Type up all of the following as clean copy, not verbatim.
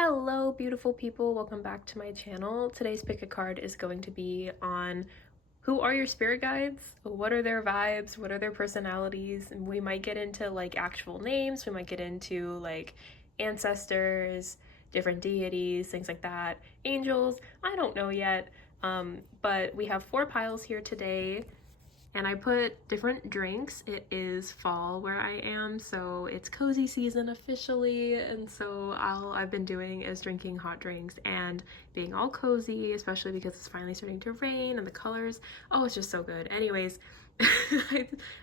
Hello, beautiful people. Welcome back to my channel. Today's pick a card is going to be on who are your spirit guides? What are their vibes? What are their personalities? And we might get into like actual names. We might get into like ancestors, different deities, things like that. Angels. I don't know yet. But we have 4 piles here today. And I put different drinks. It is fall where I am, so it's cozy season officially, and so all I've been doing is drinking hot drinks and being all cozy, especially because it's finally starting to rain and the colors, oh, it's just so good. Anyways,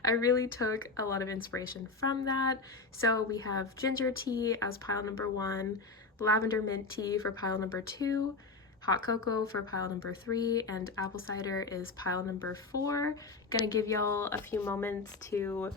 I really took a lot of inspiration from that. So we have ginger tea as pile number 1, lavender mint tea for pile number 2, hot cocoa for pile number 3, and apple cider is pile number 4. Gonna give y'all a few moments to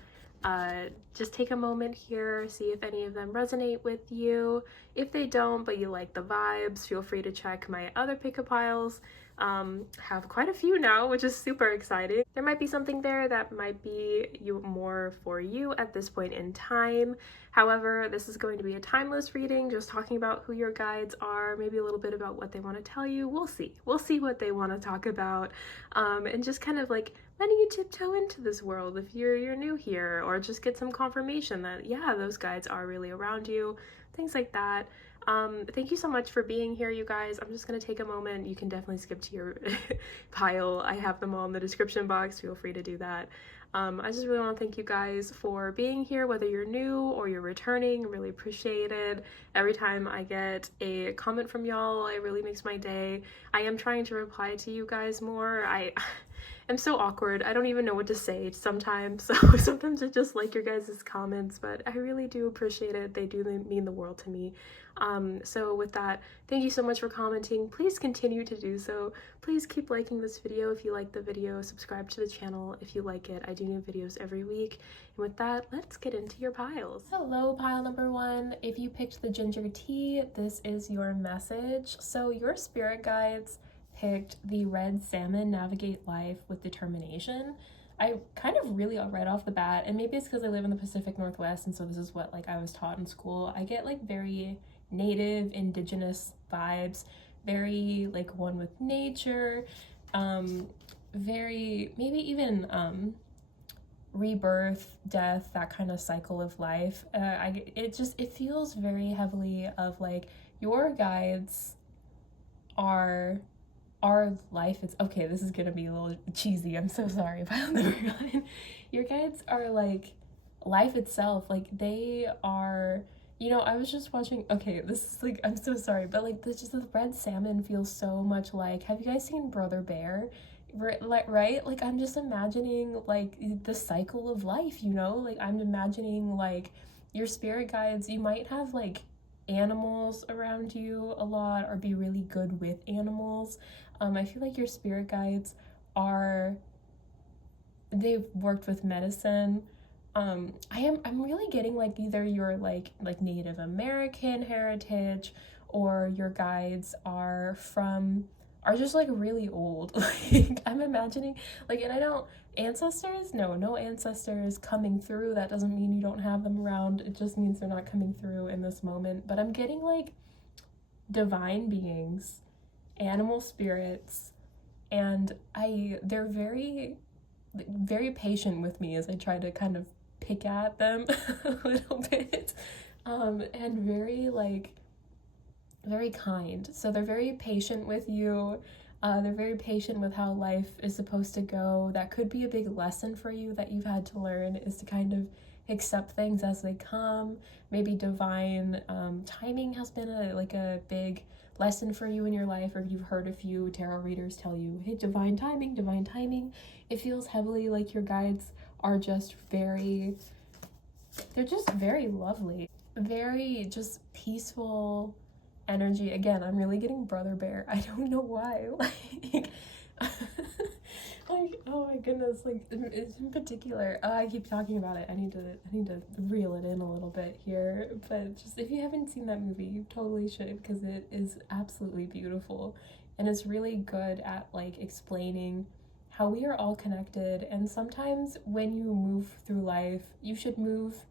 just take a moment here, see if any of them resonate with you. If they don't, but you like the vibes, feel free to check my other pick-a piles. Have quite a few now, which is super exciting. There might be something there that might be more for you at this point in time. However, this is going to be a timeless reading, just talking about who your guides are, maybe a little bit about what they want to tell you. We'll see. We'll see what they want to talk about, and just kind of like letting you tiptoe into this world if you're new here, or just get some confirmation that, yeah, those guides are really around you, things like that. Thank you so much for being here, you guys. I'm just gonna take a moment. You can definitely skip to your pile. I have them all in the description box. Feel free to do that. I just really want to thank you guys for being here, whether you're new or you're returning. Really appreciate it. Every time I get a comment from y'all, it really makes my day. I am trying to reply to you guys more. I'm so awkward. I don't even know what to say sometimes. So sometimes I just like your guys' comments, but I really do appreciate it. They do mean the world to me. So with that, thank you so much for commenting. Please continue to do so. Please keep liking this video if you like the video. Subscribe to the channel if you like it. I do new videos every week. And with that, let's get into your piles. Hello, pile number 1. If you picked the ginger tea, this is your message. So your spirit guides picked the red salmon navigate life with determination. I kind of really right off the bat, and maybe it's because I live in the Pacific Northwest and so this is what like I was taught in school, I get like very native indigenous vibes, very like one with nature, very maybe even rebirth, death, that kind of cycle of life. It feels very heavily of like your guides are our life. It's okay, this is gonna be a little cheesy, I'm so sorry, your guides are like life itself. Like they are, I was just watching, okay, this is like, I'm so sorry, but like this, just the red salmon feels so much like, have you guys seen Brother Bear? Right? Like I'm just imagining like the cycle of life, like I'm imagining like your spirit guides, you might have like animals around you a lot or be really good with animals. I feel like your spirit guides they've worked with medicine. I'm really getting like either your like Native American heritage, or your guides are just like really old. Like I'm imagining like, and I don't, ancestors, no ancestors coming through. That doesn't mean you don't have them around, it just means they're not coming through in this moment. But I'm getting like divine beings, animal spirits, and they're very patient with me as I try to kind of pick at them a little bit, and very kind. So they're very patient with you. They're very patient with how life is supposed to go. That could be a big lesson for you that you've had to learn, is to kind of accept things as they come. Maybe divine timing has been a big lesson for you in your life, or you've heard a few tarot readers tell you, hey, divine timing, divine timing. It feels heavily like your guides are just they're just very lovely, very just peaceful energy. Again, I'm really getting Brother Bear. I don't know why. Like oh my goodness, like in particular, I keep talking about it. I need to reel it in a little bit here. But just if you haven't seen that movie, you totally should, because it is absolutely beautiful, and it's really good at like explaining how we are all connected. And sometimes when you move through life, you should move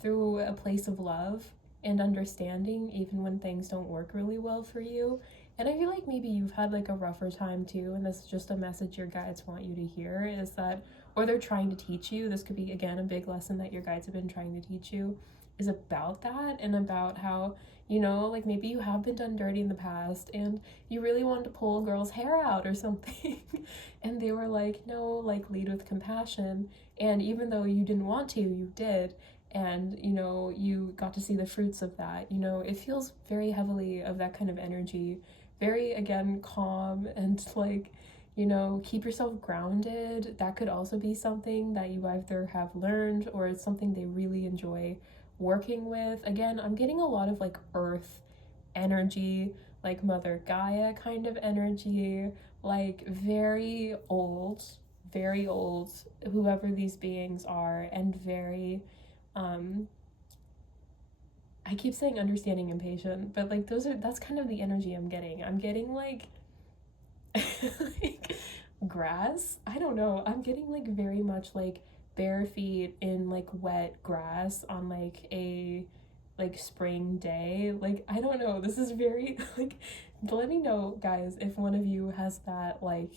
through a place of love, and understanding even when things don't work really well for you. And I feel like maybe you've had like a rougher time too, and this is just a message your guides want you to hear, is that, or they're trying to teach you, this could be again a big lesson that your guides have been trying to teach you, is about that, and about how, you know, like maybe you have been done dirty in the past and you really wanted to pull a girl's hair out or something and they were like, no, like lead with compassion, and even though you didn't want to, you did, and you know, you got to see the fruits of that. You know, it feels very heavily of that kind of energy, very, again, calm, and like, you know, keep yourself grounded. That could also be something that you either have learned or it's something they really enjoy working with. Again, I'm getting a lot of like earth energy, like Mother Gaia kind of energy, like very old, whoever these beings are, and very, I keep saying understanding and patient, but like that's kind of the energy I'm getting. I'm getting like like grass. I don't know. I'm getting like very much like bare feet in like wet grass on like a like spring day. Like I don't know. This is very like, let me know, guys, if one of you has that like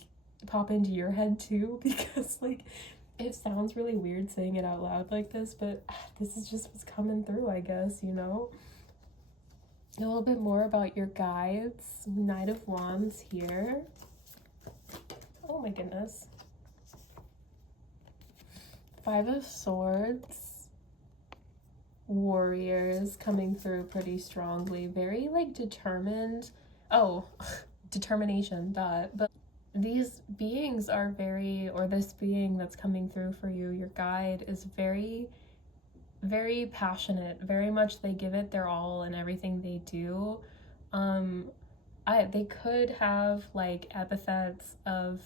pop into your head too, because like it sounds really weird saying it out loud like this, but this is just what's coming through, I guess, you know? A little bit more about your guides. Knight of Wands here. Oh my goodness. Five of Swords. Warriors coming through pretty strongly. Very like determined. Oh, determination, that. But these beings are very, or this being that's coming through for you, your guide, is very, very passionate. Very much they give it their all in everything they do. They could have like epithets of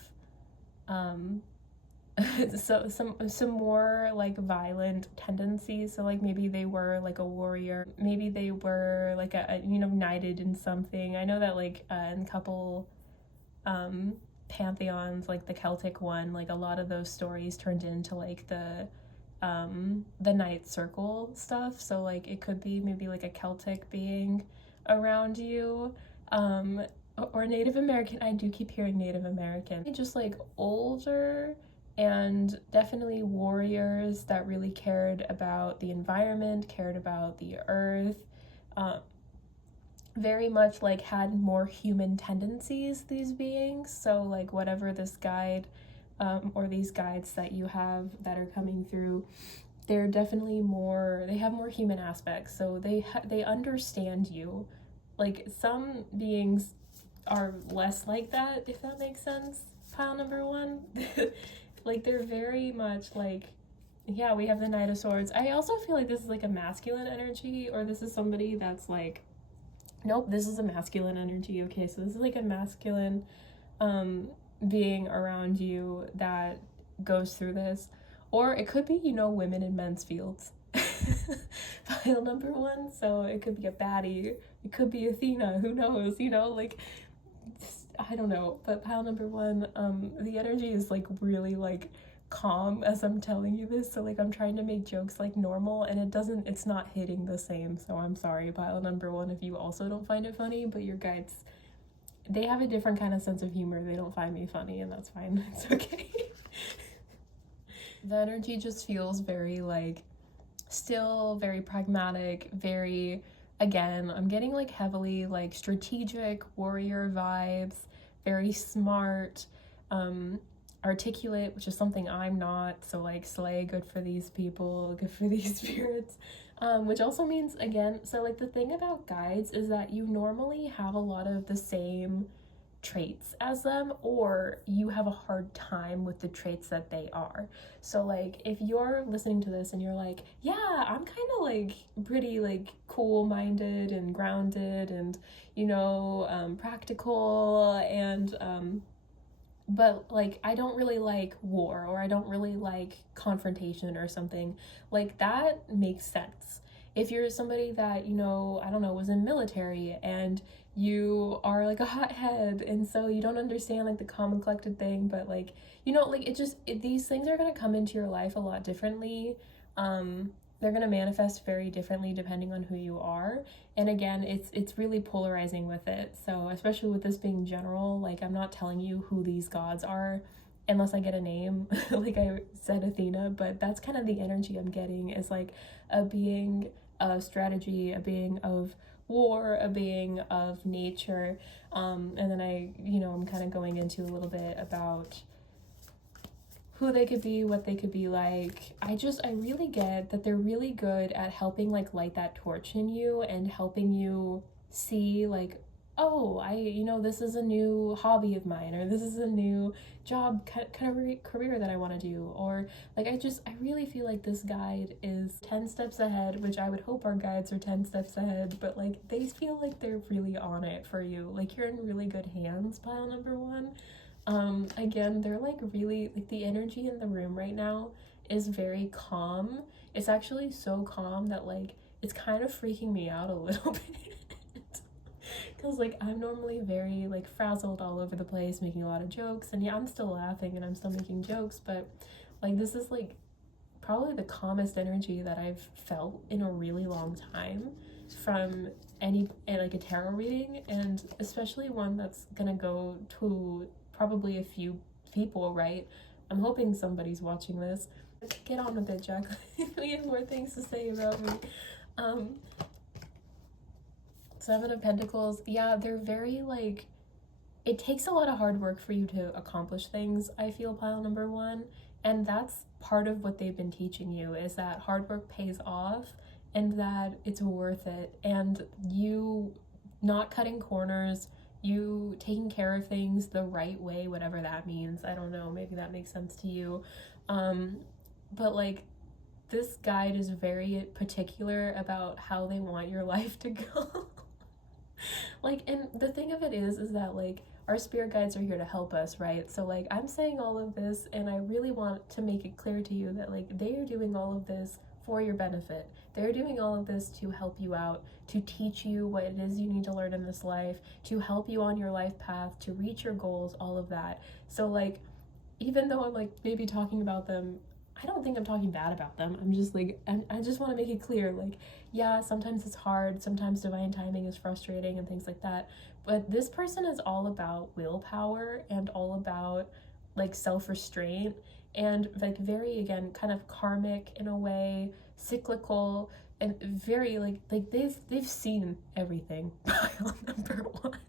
so some more like violent tendencies. So like maybe they were like a warrior, maybe they were like a you know, knighted in something. I know that like in a couple pantheons, like the Celtic one, like a lot of those stories turned into like the knight circle stuff. So like it could be maybe like a Celtic being around you, or Native American. I do keep hearing Native American. Just like older, and definitely warriors that really cared about the environment, cared about the earth, very much like had more human tendencies, these beings. So like whatever this guide, or these guides that you have that are coming through, they're definitely more, they have more human aspects. So they understand you. Like some beings are less like that, if that makes sense. Pile number one. Like they're very much like, yeah, we have the Knight of Swords. I also feel like this is like a masculine energy, or this is somebody that's like, nope, this is a masculine energy. Okay, so this is like a masculine being around you that goes through this. Or it could be, you know, women in men's fields. Pile number one. So it could be a baddie, it could be Athena, who knows, you know, like, I don't know. But pile number one, the energy is like really like calm as I'm telling you this. So like I'm trying to make jokes like normal, and it's not hitting the same. So I'm sorry, pile number one, if you also don't find it funny, but your guides, they have a different kind of sense of humor. They don't find me funny, and that's fine. It's okay. The energy just feels very like still, very pragmatic, very, again, I'm getting like heavily like strategic warrior vibes, very smart, articulate, which is something I'm not. So like slay, good for these people, good for these spirits. Which also means, again, so like the thing about guides is that you normally have a lot of the same traits as them, or you have a hard time with the traits that they are. So like if you're listening to this and you're like, yeah, I'm kind of like pretty like cool minded and grounded and, you know, practical, and but like I don't really like war, or I don't really like confrontation or something, like that makes sense. If you're somebody that, you know, I don't know, was in military and you are like a hothead, and so you don't understand like the calm and collected thing, but like, you know, like these things are going to come into your life a lot differently, they're going to manifest very differently depending on who you are. And again, it's really polarizing with it. So especially with this being general, like I'm not telling you who these gods are unless I get a name. Like I said Athena, but that's kind of the energy I'm getting, is like a being of strategy, a being of war, a being of nature. And then I'm kind of going into a little bit about who they could be, what they could be like. I really get that they're really good at helping like light that torch in you and helping you see like, oh, this is a new hobby of mine, or this is a new job kind of career that I want to do, or like I really feel like this guide is 10 steps ahead, which I would hope our guides are 10 steps ahead, but like they feel like they're really on it for you. Like you're in really good hands, pile number one. Again, they're like really, like the energy in the room right now is very calm. It's actually so calm that like it's kind of freaking me out a little bit. Because like I'm normally very like frazzled all over the place, making a lot of jokes, and yeah, I'm still laughing and I'm still making jokes, but like this is like probably the calmest energy that I've felt in a really long time from like a tarot reading, and especially one that's gonna go to probably a few people, right? I'm hoping somebody's watching this. Get on with it, Jacqueline. We have more things to say about me. Seven of Pentacles. Yeah, they're very like, it takes a lot of hard work for you to accomplish things, I feel, pile number one. And that's part of what they've been teaching you, is that hard work pays off and that it's worth it. And you not cutting corners, you taking care of things the right way, whatever that means. I don't know, maybe that makes sense to you. But like this guide is very particular about how they want your life to go. Like, and the thing of it is that like our spirit guides are here to help us, right? So like I'm saying all of this and I really want to make it clear to you that like they are doing all of this for your benefit. They're doing all of this to help you out, to teach you what it is you need to learn in this life, to help you on your life path, to reach your goals, all of that. So like, even though I'm like maybe talking about them, I don't think I'm talking bad about them. I'm just like, I just want to make it clear, like, yeah, sometimes it's hard, sometimes divine timing is frustrating and things like that. But this person is all about willpower and all about like self-restraint and like very, again, kind of karmic in a way, cyclical, and very like they've seen everything. Pile number one.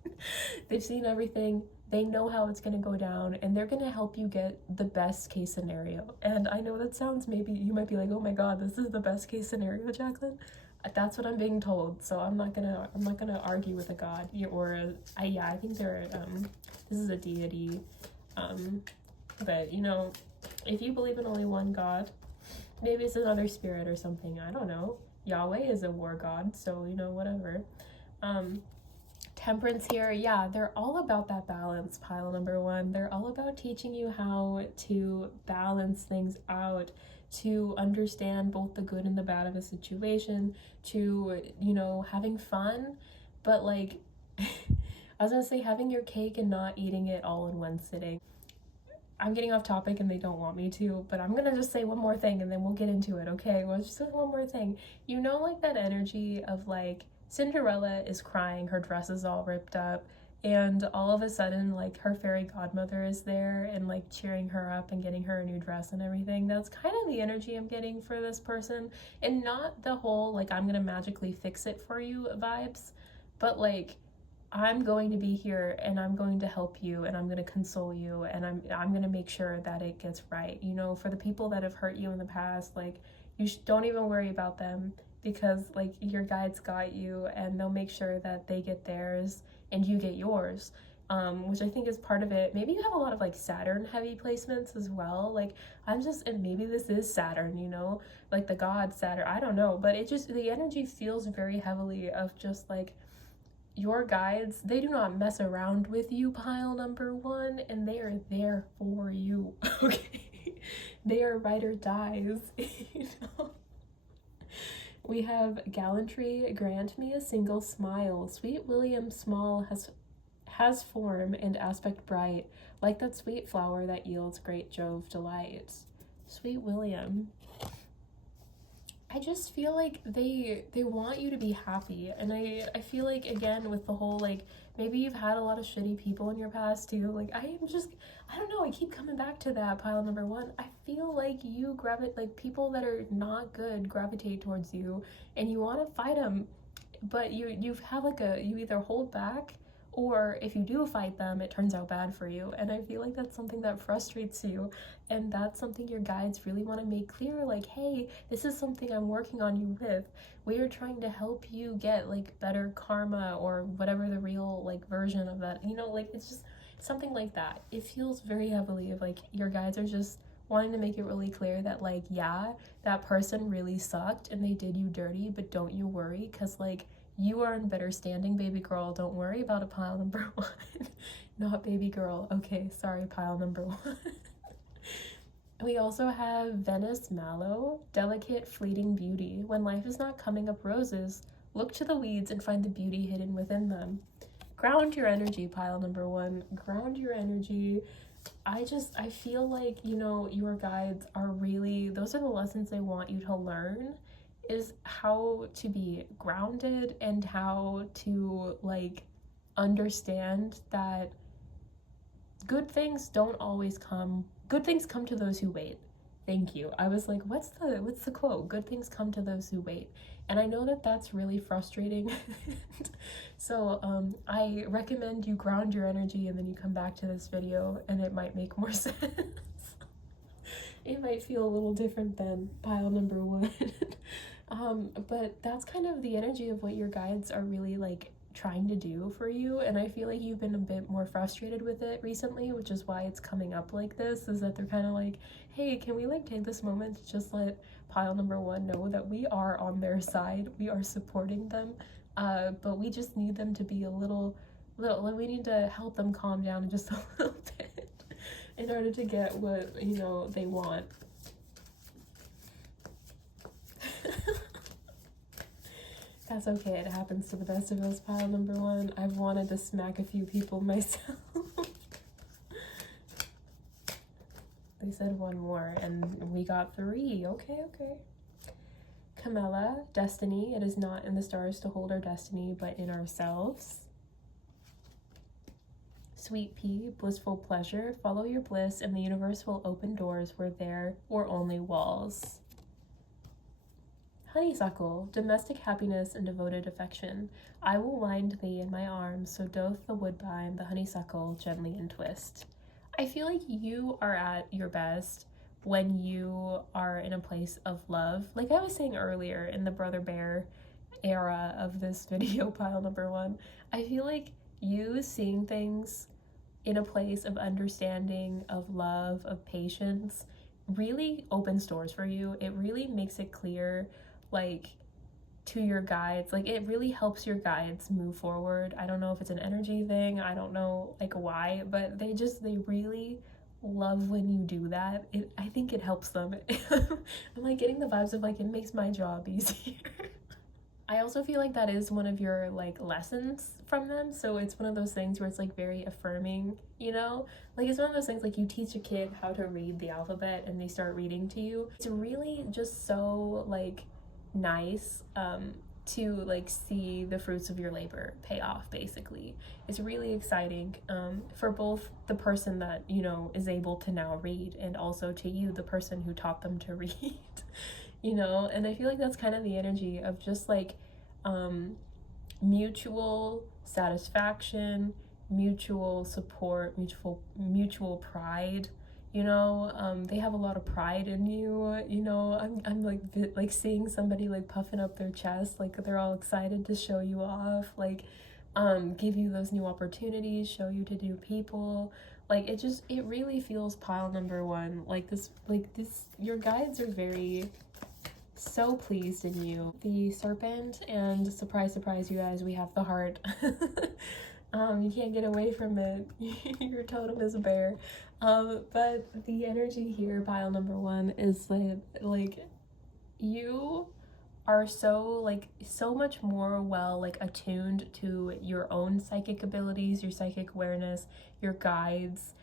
They've seen everything. They know how it's going to go down, and they're going to help you get the best case scenario. And I know that sounds, maybe you might be like, oh my god, this is the best case scenario, Jacqueline. That's what I'm being told, so I'm not gonna argue with a god or I think they're this is a deity, but you know, if you believe in only one god, maybe it's another spirit or something. I don't know. Yahweh is a war god, so you know, whatever. Temperance here, yeah, they're all about that balance, pile number one. They're all about teaching you how to balance things out, to understand both the good and the bad of a situation, to, you know, having fun, but like, I was gonna say having your cake and not eating it all in one sitting. I'm getting off topic and they don't want me to, but I'm gonna just say one more thing and then we'll get into it, okay? Well, just one more thing. You know, like that energy of like, Cinderella is crying, her dress is all ripped up, and all of a sudden like her fairy godmother is there and like cheering her up and getting her a new dress and everything. That's kind of the energy I'm getting for this person, and not the whole like I'm gonna magically fix it for you vibes, but like I'm going to be here and I'm going to help you and I'm going to console you and I'm going to make sure that it gets right. You know, for the people that have hurt you in the past, like you don't even worry about them, because like your guides got you and they'll make sure that they get theirs and you get yours, which I think is part of it. Maybe you have a lot of like Saturn heavy placements as well. Like and maybe this is Saturn, you know, like the god Saturn, I don't know, but it just, the energy feels very heavily of just like your guides, they do not mess around with you, pile number one, and they are there for you. Okay, they are ride or dies. You know, we have gallantry, grant me a single smile. Sweet William Small has form and aspect bright, like that sweet flower that yields great Jove delight. Sweet William. I just feel like they want you to be happy. And I feel like, again, with the whole, like, maybe you've had a lot of shitty people in your past too. Like, I don't know, I keep coming back to that pile number one. I feel like you like people that are not good gravitate towards you, and you want to fight them, but you have like you either hold back, or if you do fight them, it turns out bad for you. And I feel like that's something that frustrates you, and that's something your guides really want to make clear, like, hey, this is something I'm working on you with. We are trying to help you get like better karma, or whatever the real like version of that, you know, like, it's just something like that. It feels very heavily of like your guides are just wanting to make it really clear that, like, yeah, that person really sucked and they did you dirty, but don't you worry, because like you are in better standing, baby girl. Don't worry about a pile number one. Not baby girl. Okay, sorry, pile number one. We also have Venice Mallow, delicate, fleeting beauty. When life is not coming up roses, look to the weeds and find the beauty hidden within them. Ground your energy, pile number one. Ground your energy. I feel like, you know, your guides are really, those are the lessons they want you to learn, is how to be grounded and how to like understand that good things don't always come. Good things come to those who wait. Thank you. I was like, what's the quote? Good things come to those who wait. And I know that that's really frustrating. So I recommend you ground your energy and then you come back to this video and it might make more sense. It might feel a little different than pile number one. But that's kind of the energy of what your guides are really like trying to do for you. And I feel like you've been a bit more frustrated with it recently, which is why it's coming up like this, is that they're kind of like, hey, can we like take this moment to just let pile number one know that we are on their side, we are supporting them, but we just need them to be a little, we need to help them calm down just a little bit in order to get what, you know, they want. That's okay, it happens to the best of us, pile number one. I've wanted to smack a few people myself. They said one more, and we got 3. Okay. Camilla, destiny. It is not in the stars to hold our destiny, but in ourselves. Sweet pea, blissful pleasure. Follow your bliss, and the universe will open doors where there were only walls. Honeysuckle, domestic happiness and devoted affection. I will wind thee in my arms, so doth the woodbine, the honeysuckle, gently entwist. I feel like you are at your best when you are in a place of love. Like I was saying earlier in the Brother Bear era of this video, pile number one, I feel like you seeing things in a place of understanding, of love, of patience, really opens doors for you. It really makes it clear, like, to your guides, like it really helps your guides move forward. I don't know if it's an energy thing, I don't know like why, but they really love when you do that. I think it helps them. I'm like getting the vibes of like it makes my job easier. I also feel like that is one of your like lessons from them, so it's one of those things where it's like very affirming, you know, like it's one of those things like you teach a kid how to read the alphabet and they start reading to you. It's really just so like nice to like see the fruits of your labor pay off. Basically, it's really exciting for both the person that, you know, is able to now read, and also to you, the person who taught them to read. You know, and I feel like that's kind of the energy of just like mutual satisfaction, mutual support, mutual pride. You know, they have a lot of pride in you. You know, I'm like seeing somebody like puffing up their chest, like they're all excited to show you off, like give you those new opportunities, show you to new people. Like it really feels, pile number one, like this your guides are very so pleased in you. The serpent, and surprise you guys, we have the heart. You can't get away from it. Your totem is a bear. But the energy here, pile number one, is like you are so much more attuned to your own psychic abilities, your psychic awareness, your guides,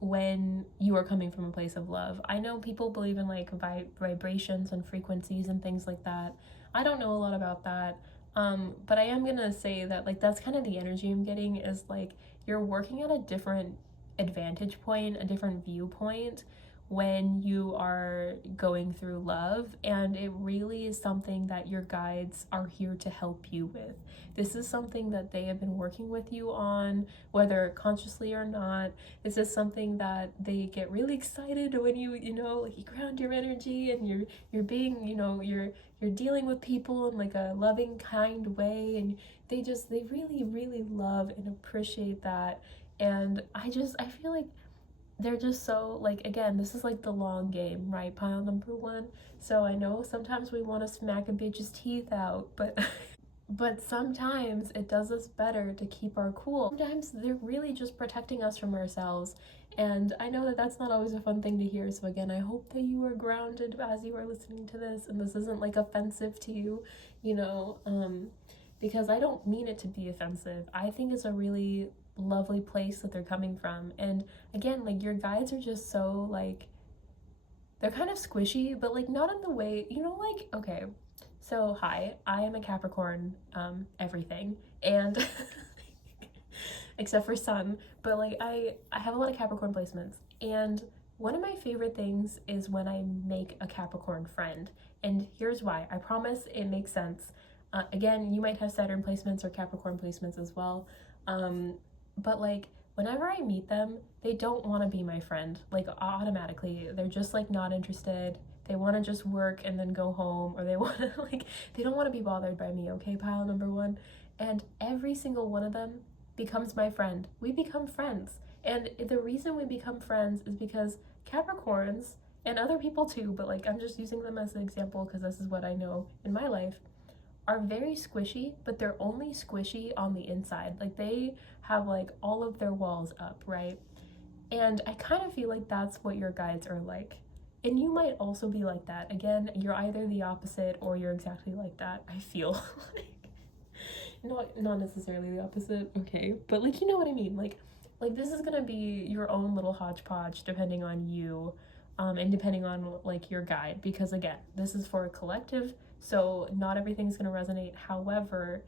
when you are coming from a place of love. I know people believe in like vibrations and frequencies and things like that. I don't know a lot about that, but I am gonna say that like that's kind of the energy I'm getting, is like you're working at a different advantage point, a different viewpoint when you are going through love, and it really is something that your guides are here to help you with. This is something that they have been working with you on, whether consciously or not. This is something that they get really excited when you know, like you ground your energy and you're being, you know, you're dealing with people in like a loving, kind way, and they really, really love and appreciate that. And I feel like they're just so, like, again, this is like the long game, right, pile number one? So I know sometimes we want to smack a bitch's teeth out, but but sometimes it does us better to keep our cool. Sometimes they're really just protecting us from ourselves, and I know that that's not always a fun thing to hear. So again, I hope that you are grounded as you are listening to this, and this isn't like offensive to you, you know, because I don't mean it to be offensive. I think it's a really lovely place that they're coming from. And again, like your guides are just so like, they're kind of squishy, but like not in the way, you know, like, okay, so hi, I am a Capricorn, everything, and except for sun, but like I have a lot of Capricorn placements, and one of my favorite things is when I make a Capricorn friend. And here's why. I promise it makes sense. Again, you might have Saturn placements or Capricorn placements as well, but like whenever I meet them, they don't want to be my friend, like automatically. They're just like not interested. They want to just work and then go home, or they want to like, they don't want to be bothered by me, okay, pile number one? And every single one of them becomes my friend. We become friends. And the reason we become friends is because Capricorns, and other people too, but like I'm just using them as an example because this is what I know in my life, are very squishy, but they're only squishy on the inside. Like they have like all of their walls up, right? And I kind of feel like that's what your guides are like. And you might also be like that. Again, you're either the opposite or you're exactly like that, I feel. Like not necessarily the opposite, okay, but like you know what I mean. Like this is gonna be your own little hodgepodge depending on you, and depending on like your guide, because again, this is for a collective, so not everything's gonna resonate. However,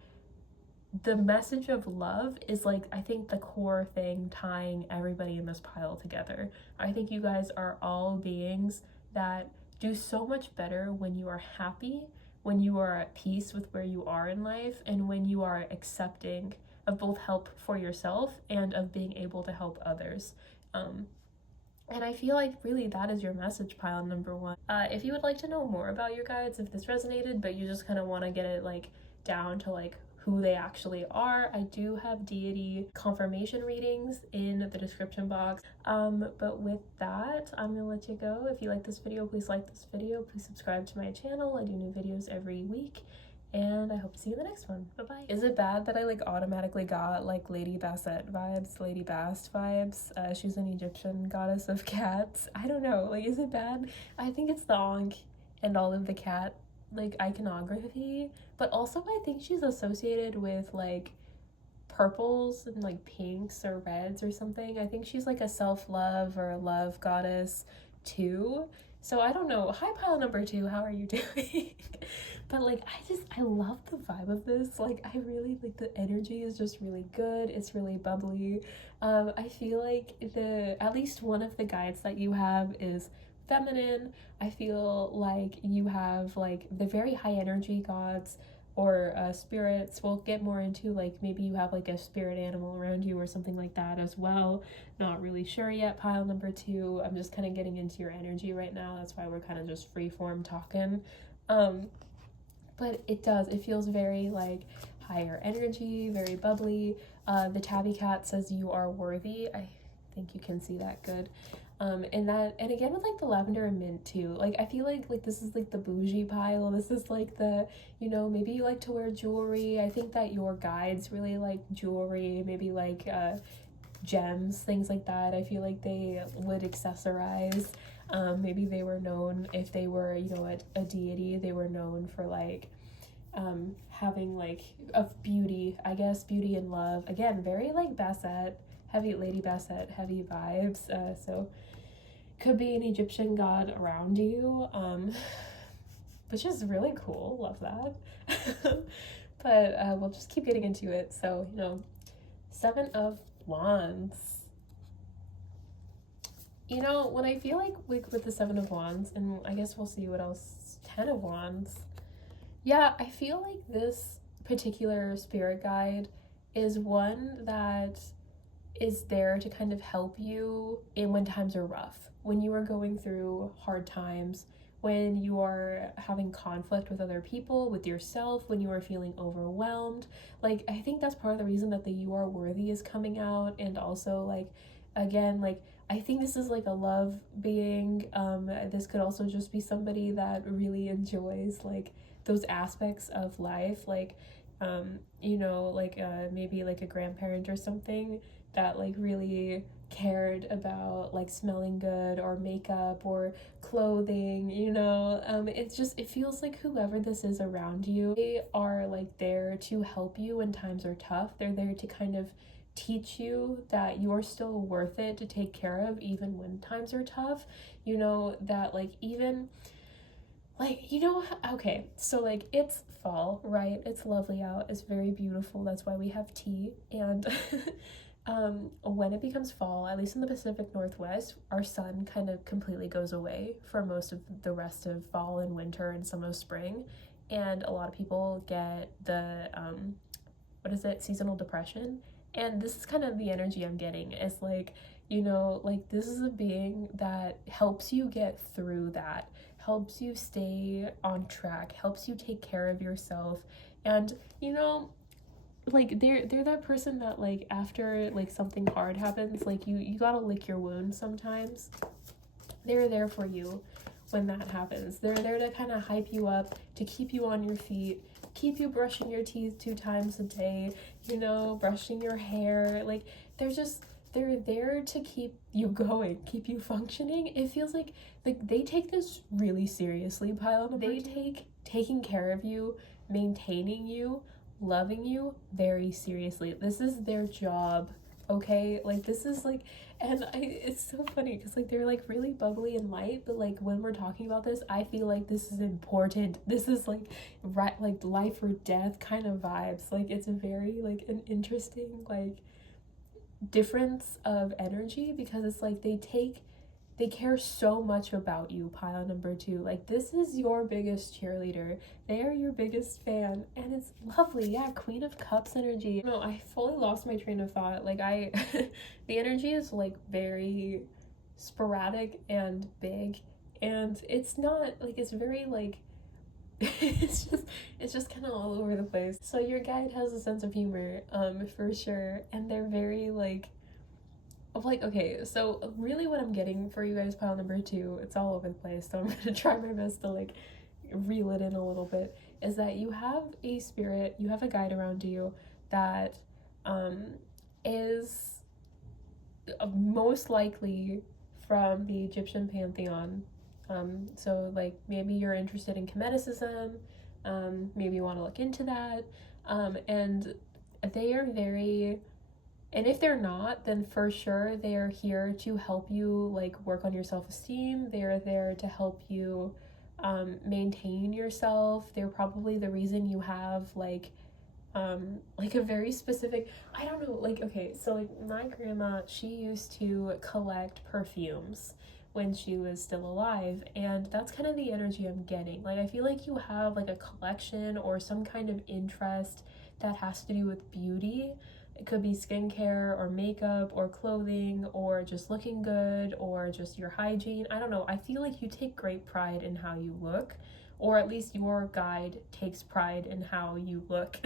the message of love is like, I think the core thing tying everybody in this pile together. I think you guys are all beings that do so much better when you are happy, when you are at peace with where you are in life, and when you are accepting of both help for yourself and of being able to help others. And I feel like really that is your message, pile number one. If you would like to know more about your guides, if this resonated, but you just kind of want to get it like down to like who they actually are, I do have deity confirmation readings in the description box. But with that, I'm gonna let you go. If you like this video, please like this video. Please subscribe to my channel. I do new videos every week, and I hope to see you in the next one. Bye-bye. Is it bad that I like automatically got like Lady Bassett vibes, Lady Bast vibes? She's an Egyptian goddess of cats. I don't know, like is it bad? I think it's the Ankh and all of the cat like iconography, but also I think she's associated with like purples and like pinks or reds or something. I think she's like a self-love or a love goddess too. So I don't know. Hi pile number two, how are you doing? But like I love the vibe of this. Like I really like the energy is just really good. It's really bubbly. I feel like at least one of the guides that you have is feminine. I feel like you have like the very high energy gods or spirits. We'll get more into like maybe you have like a spirit animal around you or something like that as well. Not really sure yet, pile number two. I'm just kind of getting into your energy right now. That's why we're kind of just freeform talking. But it feels very like higher energy, very bubbly. The tabby cat says you are worthy. I think you can see that good. And again with like the lavender and mint too, like I feel like this is like the bougie pile. This is like the, you know, maybe you like to wear jewelry. I think that your guides really like jewelry, maybe like gems, things like that. I feel like they would accessorize. Maybe they were known, if they were, you know, a deity, they were known for like having like of beauty, I guess, beauty and love. Again, very like Bassett, heavy Lady Bassett, heavy vibes. So could be an Egyptian god around you, which is really cool. Love that. But we'll just keep getting into it. So, you know, Seven of Wands. You know, when I feel like with the Seven of Wands, and I guess we'll see what else, 10 of Wands. Yeah, I feel like this particular spirit guide is one that is there to kind of help you in when times are rough, when you are going through hard times, when you are having conflict with other people, with yourself, when you are feeling overwhelmed. Like, I think that's part of the reason that the You Are Worthy is coming out. And also, like, again, like, I think this is like a love being. This could also just be somebody that really enjoys like those aspects of life, like you know, like maybe like a grandparent or something that like really cared about like smelling good or makeup or clothing, you know. It's just, it feels like whoever this is around you, they are like there to help you when times are tough. They're there to kind of teach you that you're still worth it to take care of even when times are tough, you know, that like even like, you know, okay, so like it's fall, right? It's lovely out, it's very beautiful, that's why we have tea. And when it becomes fall, at least in the Pacific Northwest, our sun kind of completely goes away for most of the rest of fall and winter and some of spring. And a lot of people get the what is it, seasonal depression. And this is kind of the energy I'm getting. It's like, you know, like this is a being that helps you get through that, helps you stay on track, helps you take care of yourself. And, you know, like they're that person that like after like something hard happens, like you gotta lick your wounds sometimes. They're there for you when that happens. They're there to kind of hype you up, to keep you on your feet, keep you brushing your teeth 2 times a day, you know, brushing your hair. Like they're there to keep you going, keep you functioning. It feels like they take this really seriously, pile number. They take taking care of you, maintaining you, loving you very seriously. This is their job, okay? Like this is like, and it's so funny because like they're like really bubbly and light, but like when we're talking about this, I feel like this is important. This is like right, like life or death kind of vibes. Like it's very like an interesting like difference of energy, because it's like they care so much about you, pile number 2. Like this is your biggest cheerleader, they are your biggest fan, and it's lovely. Yeah, Queen of Cups energy. No, I fully lost my train of thought. Like I the energy is like very sporadic and big, and it's not like, it's very like it's just kind of all over the place. So your guide has a sense of humor, for sure, and they're very like, okay, so really what I'm getting for you guys, pile number 2, it's all over the place, so I'm gonna try my best to like reel it in a little bit, is that you have a spirit, you have a guide around you that is most likely from the Egyptian Pantheon. So like maybe you're interested in Chemeticism, maybe you want to look into that, and they are very, and if they're not, then for sure they are here to help you like work on your self-esteem. They're there to help you maintain yourself. They're probably the reason you have like a very specific, I don't know, like, okay, so like my grandma, she used to collect perfumes when she was still alive, and that's kind of the energy I'm getting. Like I feel like you have like a collection or some kind of interest that has to do with beauty. It could be skincare or makeup or clothing or just looking good or just your hygiene. I don't know. I feel like you take great pride in how you look, or at least your guide takes pride in how you look.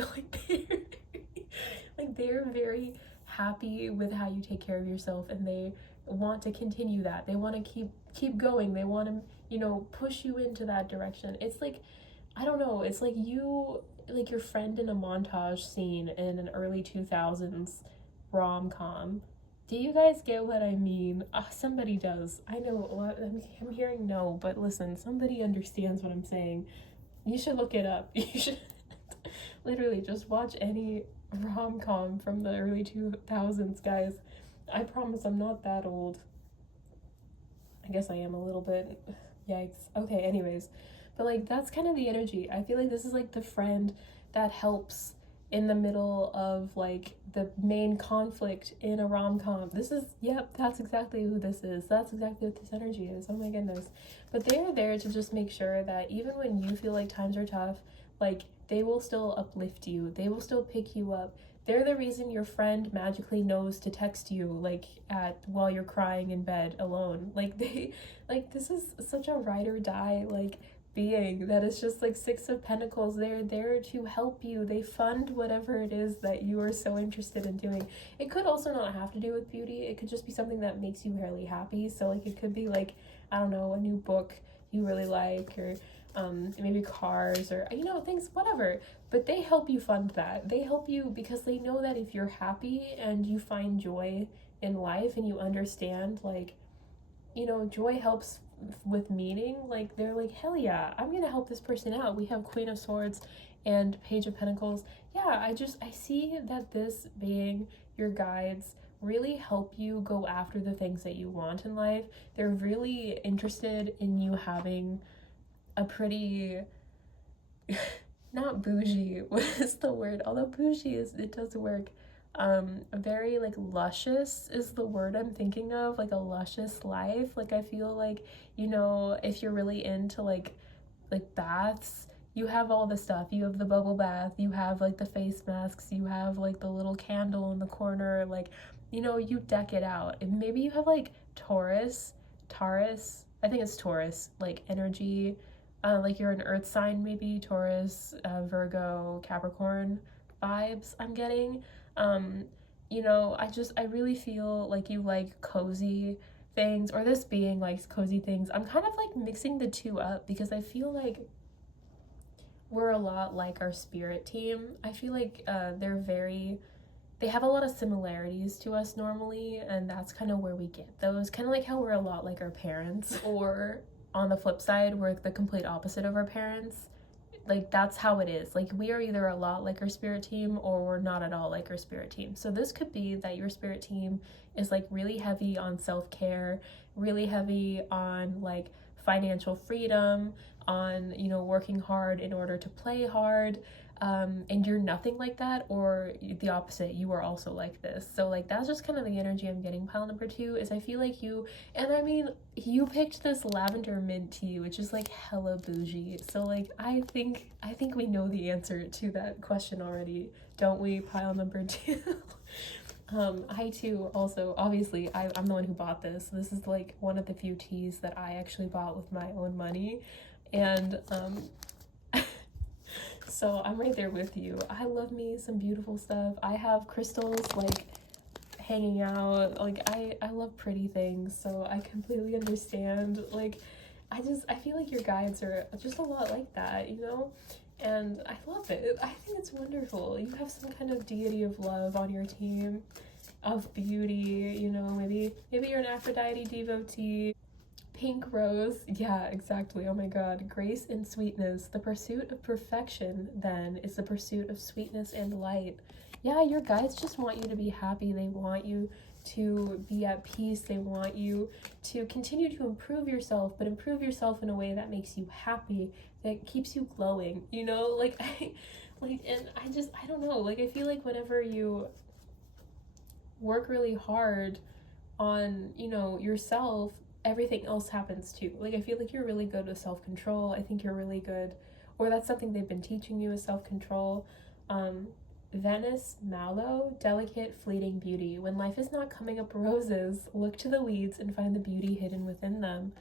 They're very happy with how you take care of yourself, and they want to continue that. They want to keep going. They want to, you know, push you into that direction. It's like, I don't know, it's like you, like your friend in a montage scene in an early 2000s rom-com. Do you guys get what I mean? Somebody does. I know, I'm hearing no, but listen, somebody understands what I'm saying. You should look it up. You should literally just watch any rom-com from the early 2000s, guys. I promise I'm not that old. I guess I am a little bit. Yikes. Okay, anyways. But like that's kind of the energy. I feel like this is like the friend that helps in the middle of like the main conflict in a rom-com. This is, yep, that's exactly who this is. That's exactly what this energy is. Oh my goodness. But they're there to just make sure that even when you feel like times are tough, like they will still uplift you. They will still pick you up. They're the reason your friend magically knows to text you like at while you're crying in bed alone. Like they, like this is such a ride or die like being that is just like Six of Pentacles. They're there to help you. They fund whatever it is that you are so interested in doing. It could also not have to do with beauty. It could just be something that makes you really happy. So like it could be like, I don't know, a new book you really like, or maybe cars, or you know, things, whatever. But they help you fund that. They help you because they know that if you're happy and you find joy in life and you understand, like, you know, joy helps with meaning. Like they're like, hell yeah, I'm gonna help this person out. We have Queen of Swords and Page of Pentacles. Yeah, I see that this being your guides really help you go after the things that you want in life. They're really interested in you having a pretty not bougie, what is the word, although bougie is, it does work, very like luscious is the word I'm thinking of, like a luscious life. Like I feel like, you know, if you're really into like baths, you have all the stuff. You have the bubble bath, you have like the face masks, you have like the little candle in the corner, like, you know, you deck it out. And maybe you have like Taurus, I think it's Taurus, like energy, like you're an earth sign, maybe Taurus, Virgo, Capricorn vibes I'm getting. Um, you know, I really feel like you like cozy things, or this being likes cozy things. I'm kind of like mixing the two up because I feel like we're a lot like our spirit team. I feel like they have a lot of similarities to us normally, and that's kind of where we get those. Kind of like how we're a lot like our parents, or on the flip side, we're the complete opposite of our parents. Like that's how it is. Like we are either a lot like our spirit team or we're not at all like our spirit team. So this could be that your spirit team is like really heavy on self-care, really heavy on like financial freedom, on, you know, working hard in order to play hard. And you're nothing like that, or the opposite, you are also like this. So like that's just kind of the energy I'm getting. Pile number 2 is I feel like you, and I mean, you picked this lavender mint tea, which is like hella bougie. So like I think we know the answer to that question already, don't we? Pile number 2. I too also, obviously, I'm the one who bought this. This is like one of the few teas that I actually bought with my own money. And so I'm right there with you. I love me some beautiful stuff. I have crystals like hanging out. Like I love pretty things, so I completely understand. Like I feel like your guides are just a lot like that, you know? And I love it. I think it's wonderful. You have some kind of deity of love on your team, of beauty, you know, maybe you're an Aphrodite devotee. Pink rose, yeah, exactly. Oh my god. Grace and sweetness. The pursuit of perfection, then, is the pursuit of sweetness and light. Yeah, your guides just want you to be happy. They want you to be at peace. They want you to continue to improve yourself, but improve yourself in a way that makes you happy, that keeps you glowing, you know? Like, and I don't know. Like, I feel like whenever you work really hard on, you know, yourself, everything else happens too. Like I feel like you're really good with self-control. I think you're really good, or that's something they've been teaching you, is self-control. Venice Mallow, delicate fleeting beauty. When life is not coming up roses, look to the weeds and find the beauty hidden within them.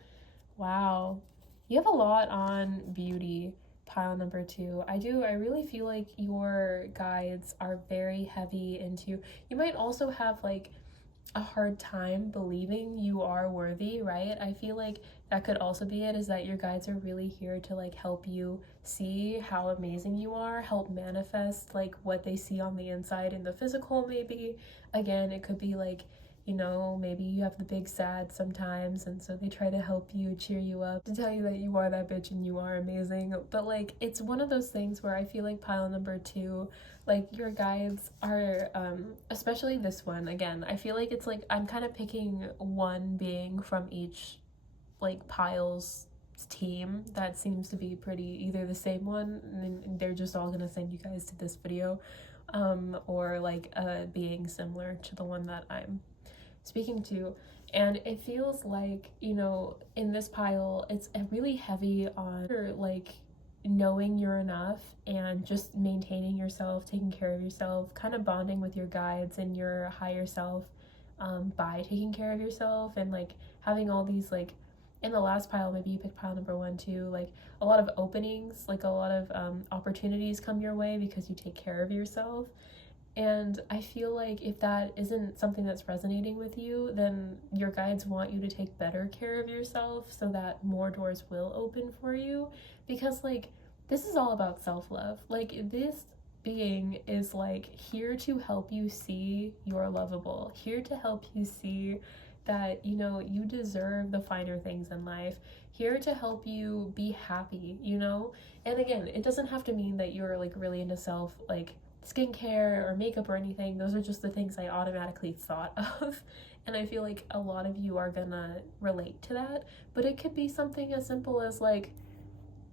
Wow, you have a lot on beauty. Pile number 2. I really feel like your guides are very heavy into, you might also have like a hard time believing you are worthy, right? I feel like that could also be it, is that your guides are really here to like help you see how amazing you are, help manifest like what they see on the inside in the physical. Maybe again, it could be like, you know, maybe you have the big sad sometimes, and so they try to help you, cheer you up, to tell you that you are that bitch and you are amazing. But like it's one of those things where I feel like pile number 2 Like your guides are, especially this one, again, I feel like it's like I'm kind of picking one being from each like pile's team that seems to be pretty either the same one and they're just all gonna send you guys to this video, or like a being similar to the one that I'm speaking to. And it feels like, you know, in this pile it's really heavy on like knowing you're enough and just maintaining yourself, taking care of yourself, kind of bonding with your guides and your higher self, by taking care of yourself, and like having all these like, in the last pile, maybe you picked pile number 1 too, like a lot of openings, like a lot of opportunities come your way because you take care of yourself. And I feel like if that isn't something that's resonating with you, then your guides want you to take better care of yourself so that more doors will open for you. Because like, this is all about self-love. Like, this being is like here to help you see you're lovable, here to help you see that, you know, you deserve the finer things in life, here to help you be happy, you know. And again, it doesn't have to mean that you're like really into self like skincare or makeup or anything. Those are just the things I automatically thought of, and I feel like a lot of you are gonna relate to that. But it could be something as simple as like,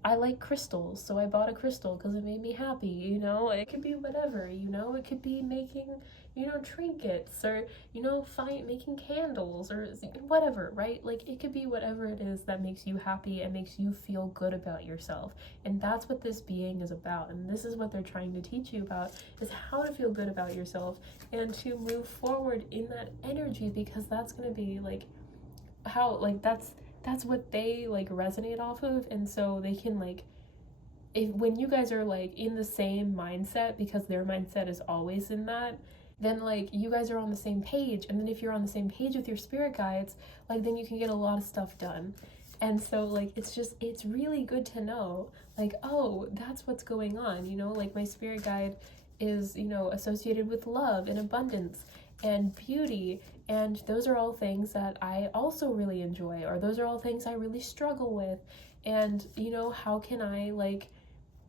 I like crystals, so I bought a crystal because it made me happy, you know? It could be whatever, you know? It could be making, you know, trinkets, or, you know, making candles, or whatever, right? Like, it could be whatever it is that makes you happy and makes you feel good about yourself. And that's what this being is about, and this is what they're trying to teach you about, is how to feel good about yourself and to move forward in that energy, because that's gonna be, like, how, like, that's what they like resonate off of. And so they can like, if when you guys are like in the same mindset, because their mindset is always in that, then like you guys are on the same page. And then if you're on the same page with your spirit guides, like then you can get a lot of stuff done. And so like it's really good to know like, oh, that's what's going on, you know. Like my spirit guide is, you know, associated with love and abundance and beauty, and those are all things that I also really enjoy, or those are all things I really struggle with. And, you know, how can I like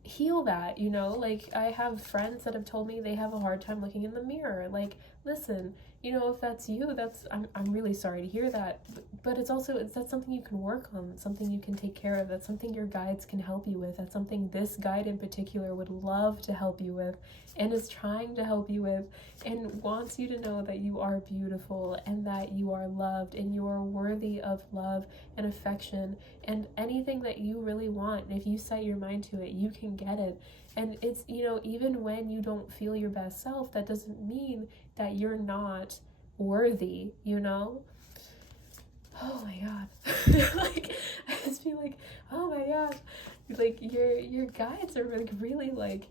heal that, you know? Like I have friends that have told me they have a hard time looking in the mirror. Like, listen, you know, if that's you, that's I'm really sorry to hear that, but it's also, that's something you can work on, that's something you can take care of, that's something your guides can help you with, that's something this guide in particular would love to help you with and is trying to help you with, and wants you to know that you are beautiful and that you are loved and you are worthy of love and affection and anything that you really want. And if you set your mind to it, you can get it. And it's, you know, even when you don't feel your best self, that doesn't mean that you're not worthy, you know? Oh my god. Like, I just feel like, oh my gosh. Like, your guides are like really like,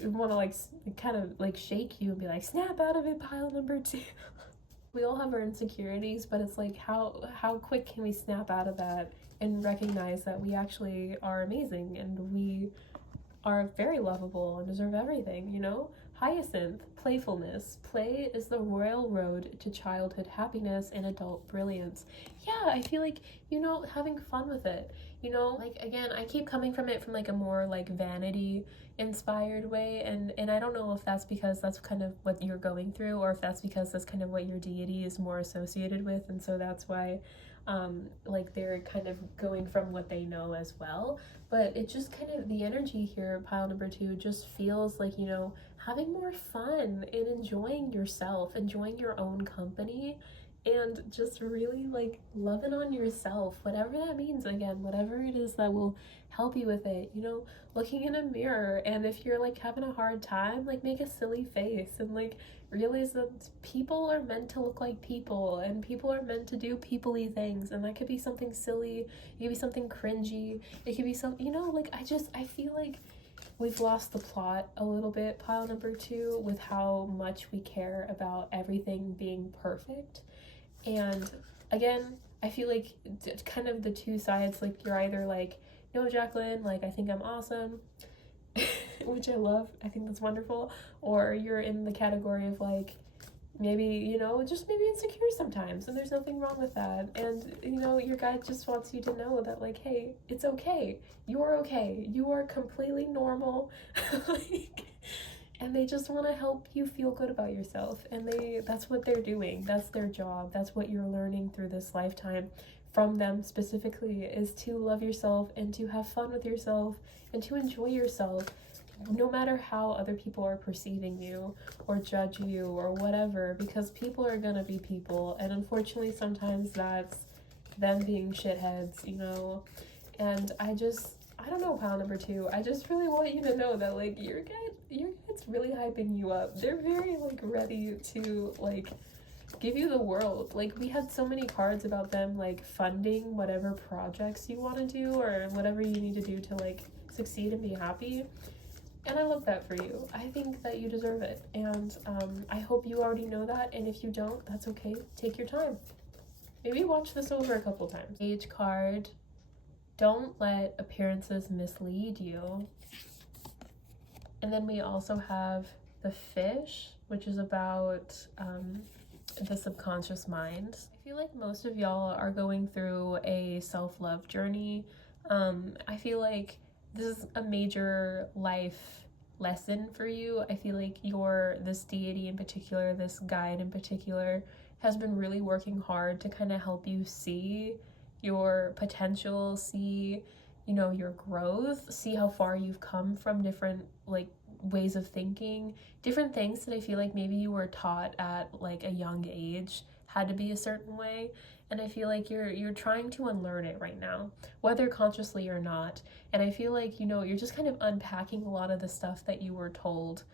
want to like kind of like shake you and be like, snap out of it, pile number 2. We all have our insecurities, but it's like, how quick can we snap out of that and recognize that we actually are amazing and we are very lovable and deserve everything, you know? Hyacinth, playfulness. Play is the royal road to childhood happiness and adult brilliance. Yeah, I feel like, you know, having fun with it, you know? Like, again, I keep coming from it from like a more like vanity inspired way, and I don't know if that's because that's kind of what you're going through, or if that's because that's kind of what your deity is more associated with, and so that's why like they're kind of going from what they know as well. But it just kind of, the energy here, pile number 2, just feels like, you know, having more fun and enjoying yourself, enjoying your own company, and just really like loving on yourself, whatever that means. Again, whatever it is that will help you with it, you know, looking in a mirror, and if you're like having a hard time, like make a silly face and like realize that people are meant to look like people, and people are meant to do people-y things, and that could be something silly, it could be something cringy, it could be some, you know, like I feel like we've lost the plot a little bit, pile number 2, with how much we care about everything being perfect. And again, I feel like kind of the two sides, like you're either like, no, Jacqueline, like I think I'm awesome, which I love, I think that's wonderful, or you're in the category of like, maybe, you know, just maybe insecure sometimes, and there's nothing wrong with that. And, you know, your guide just wants you to know that like, hey, it's okay, you're okay, you are completely normal. Like, and they just want to help you feel good about yourself, and that's what they're doing. That's their job. That's what you're learning through this lifetime from them specifically, is to love yourself and to have fun with yourself and to enjoy yourself, no matter how other people are perceiving you or judge you or whatever, because people are gonna be people, and unfortunately sometimes that's them being shitheads, you know. And I don't know, pile number 2, I just really want you to know that like your guide's really hyping you up. They're very like ready to like give you the world. Like, we had so many cards about them like funding whatever projects you want to do or whatever you need to do to like succeed and be happy. And I love that for you. I think that you deserve it, and I hope you already know that, and if you don't, that's okay. Take your time. Maybe watch this over a couple times. Page card: don't let appearances mislead you. And then we also have the Fish, which is about the subconscious mind. I feel like most of y'all are going through a self-love journey. I feel like this is a major life lesson for you. I feel like this deity in particular, this guide in particular, has been really working hard to kind of help you see your potential, see, you know, your growth, see how far you've come from different like ways of thinking, different things that I feel like maybe you were taught at like a young age had to be a certain way. And I feel like you're trying to unlearn it right now, whether consciously or not. And I feel like, you know, you're just kind of unpacking a lot of the stuff that you were told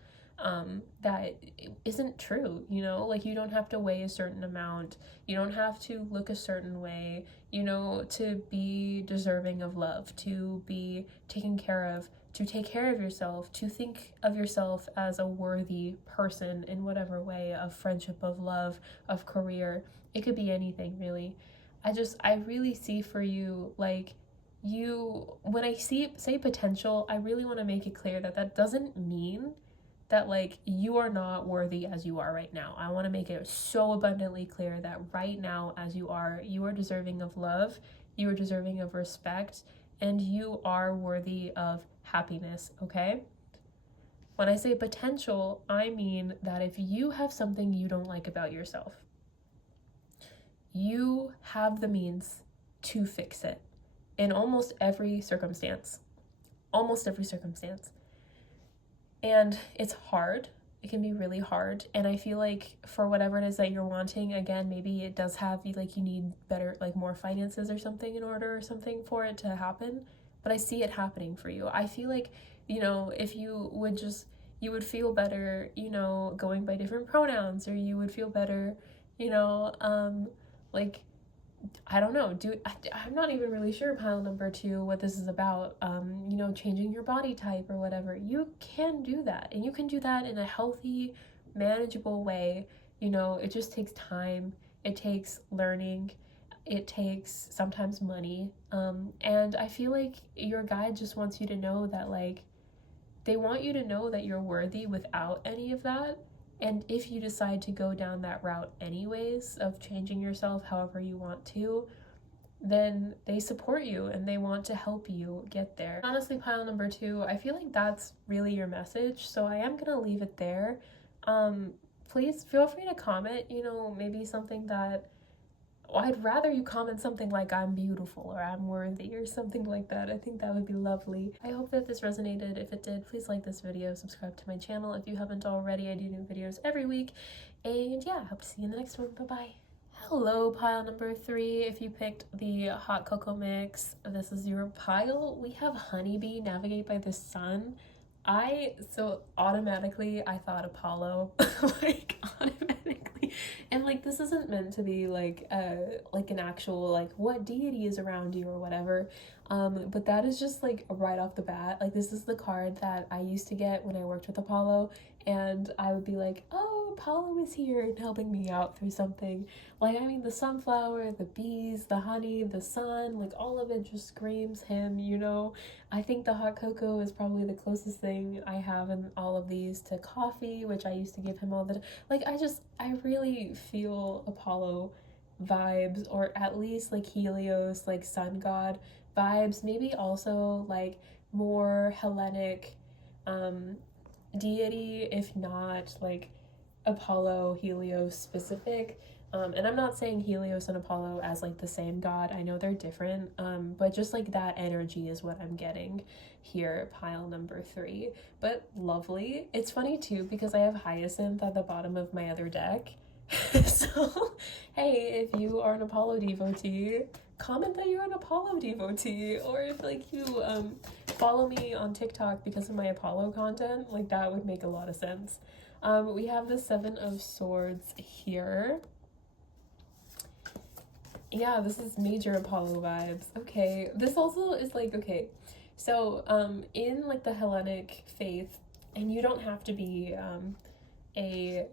that isn't true, you know. Like, you don't have to weigh a certain amount, you don't have to look a certain way, you know, to be deserving of love, to be taken care of, to take care of yourself, to think of yourself as a worthy person in whatever way, of friendship, of love, of career. It could be anything, really. I really see for you, like, when I say potential, I really want to make it clear that that doesn't mean that like you are not worthy as you are right now. I want to make it so abundantly clear that right now as you are deserving of love, you are deserving of respect, and you are worthy of happiness, okay? When I say potential, I mean that if you have something you don't like about yourself, you have the means to fix it in almost every circumstance. Almost every circumstance. And it's hard. It can be really hard. And I feel like for whatever it is that you're wanting, again, maybe it does have you, like, you need better, like more finances or something in order or something for it to happen. But I see it happening for you. I feel like, you know, if you would feel better, you know, going by different pronouns, or you would feel better, you know, like, I don't know, I'm not even really sure, pile number 2, what this is about, you know, changing your body type or whatever. You can do that, and you can do that in a healthy, manageable way. You know, it just takes time, it takes learning, it takes sometimes money, and I feel like your guide just wants you to know that, like, they want you to know that you're worthy without any of that. And if you decide to go down that route anyways, of changing yourself however you want to, then they support you and they want to help you get there. Honestly, pile number 2, I feel like that's really your message, so I am gonna leave it there. Please feel free to comment, you know, maybe something that, I'd rather you comment something like I'm beautiful or I'm worthy or something like that. I think that would be lovely. I hope that this resonated. If it did, please like this video, subscribe to my channel if you haven't already. I do new videos every week. And yeah, hope to see you in the next one. Bye-bye. Hello, pile number 3. If you picked the hot cocoa mix, this is your pile. We have Honeybee, Navigate by the Sun. So automatically I thought Apollo, like automatically, and like this isn't meant to be like an actual like what deity is around you or whatever, but that is just like right off the bat, like this is the card that I used to get when I worked with Apollo, and I would be like, oh, Apollo is here and helping me out through something. Like, I mean, the sunflower, the bees, the honey, the sun, like all of it just screams him, you know. I think the hot cocoa is probably the closest thing I have in all of these to coffee, which I used to give him all the time. Like, I really feel Apollo vibes, or at least like Helios, like sun god vibes, maybe also like more Hellenic, deity, if not like Apollo, Helios specific. And I'm not saying Helios and Apollo as like the same god. I know they're different, but just like that energy is what I'm getting here, pile number 3. But lovely. It's funny too because I have Hyacinth at the bottom of my other deck. So, hey, if you are an Apollo devotee, comment that you're an Apollo devotee, or if like you follow me on TikTok because of my Apollo content, like that would make a lot of sense. We have the 7 of Swords here. Yeah, this is major Apollo vibes. Okay, this also is like, okay, so in like the Hellenic faith, and you don't have to be a